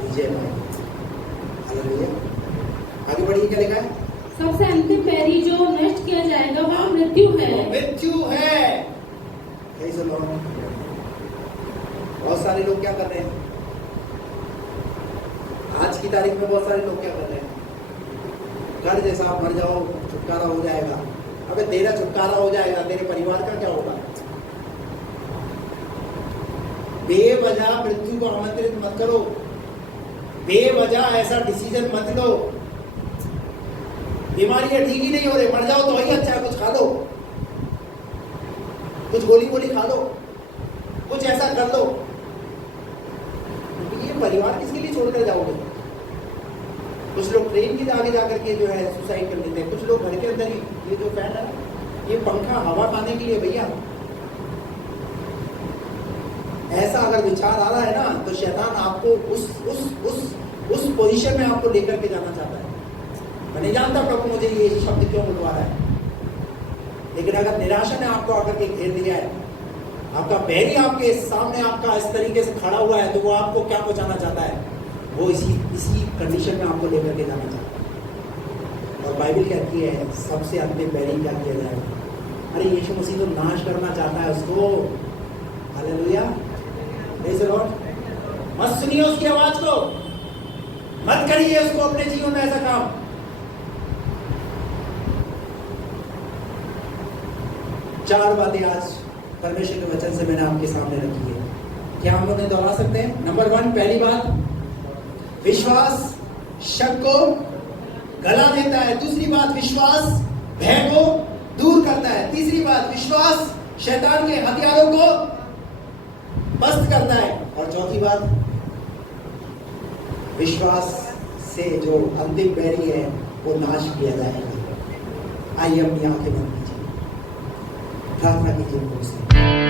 विजय पाई। हालेलुया। आगे बढ़िए, क्या लिखा है? सबसे अंतिम बैरी जो नष्ट किया जाएगा वह मृत्यु है। मृत्यु है। बहुत सारे लोग क्या कर रहे हैं आज की तारीख में? बहुत सारे लोग क्या कर रहे हैं? कर जैसा आप मर जाओ छुटकारा हो जाएगा। अबे तेरा छुटकारा हो जाएगा, तेरे परिवार का क्या होगा? बेवजह मृत्यु को आमंत्रित मत करो, बेवजह ऐसा डिसीजन मत लो। बीमारियां ठीक ही नहीं हो रही, मर जाओ तो वही अच्छा है, कुछ खा लो, कुछ गोली गोली खा लो, कुछ ऐसा कर लो। ये परिवार किसके लिए छोड़कर जाओगे? कुछ लोग ट्रेन के आगे जाकर के जो है सुसाइड कर लेते हैं, कुछ लोग घर के अंदर ही, ये जो फैन है, ये पंखा हवा खाने के लिए भैया। ऐसा अगर विचार आ रहा है ना तो शैतान आपको उस पोजीशन में आपको लेकर के जाना चाहता है। मैं नहीं जानता प्रभु मुझे ये शब्द क्यों बुलवा रहा है, लेकिन अगर निराशा ने आपको आकर के घेर लिया है, आपका बैरी आपके सामने आपका इस तरीके से खड़ा हुआ है, तो वो आपको क्या पहुंचाना चाहता है? वो इसी कंडीशन में आपको लेकर के जाना चाहता है। और बाइबल कहती है सबसे अंतिम बैरी क्या किया जाएगा? अरे यीशु मसीह तो नाश करना चाहता है उसको। Hallelujah, praise the Lord. मत सुनिए उसकी आवाज को, मत करिए उसको अपने जीवन में ऐसा काम। चार बातें आज परमेश्वर के वचन से मैंने आपके सामने रखी है, क्या हम उन्हें दोहरा सकते हैं? नंबर 1, पहली बात, विश्वास शक को गला देता है। दूसरी बात, विश्वास भय को दूर करता है। तीसरी बात, विश्वास शैतान के हथियारों को पस्त करता है। और चौथी बात, विश्वास से जो अंतिम बैरी है वो नाश किया जाएगा। आइए अपनी आंखें बंद कीजिए, प्रार्थना कीजिए मुझसे।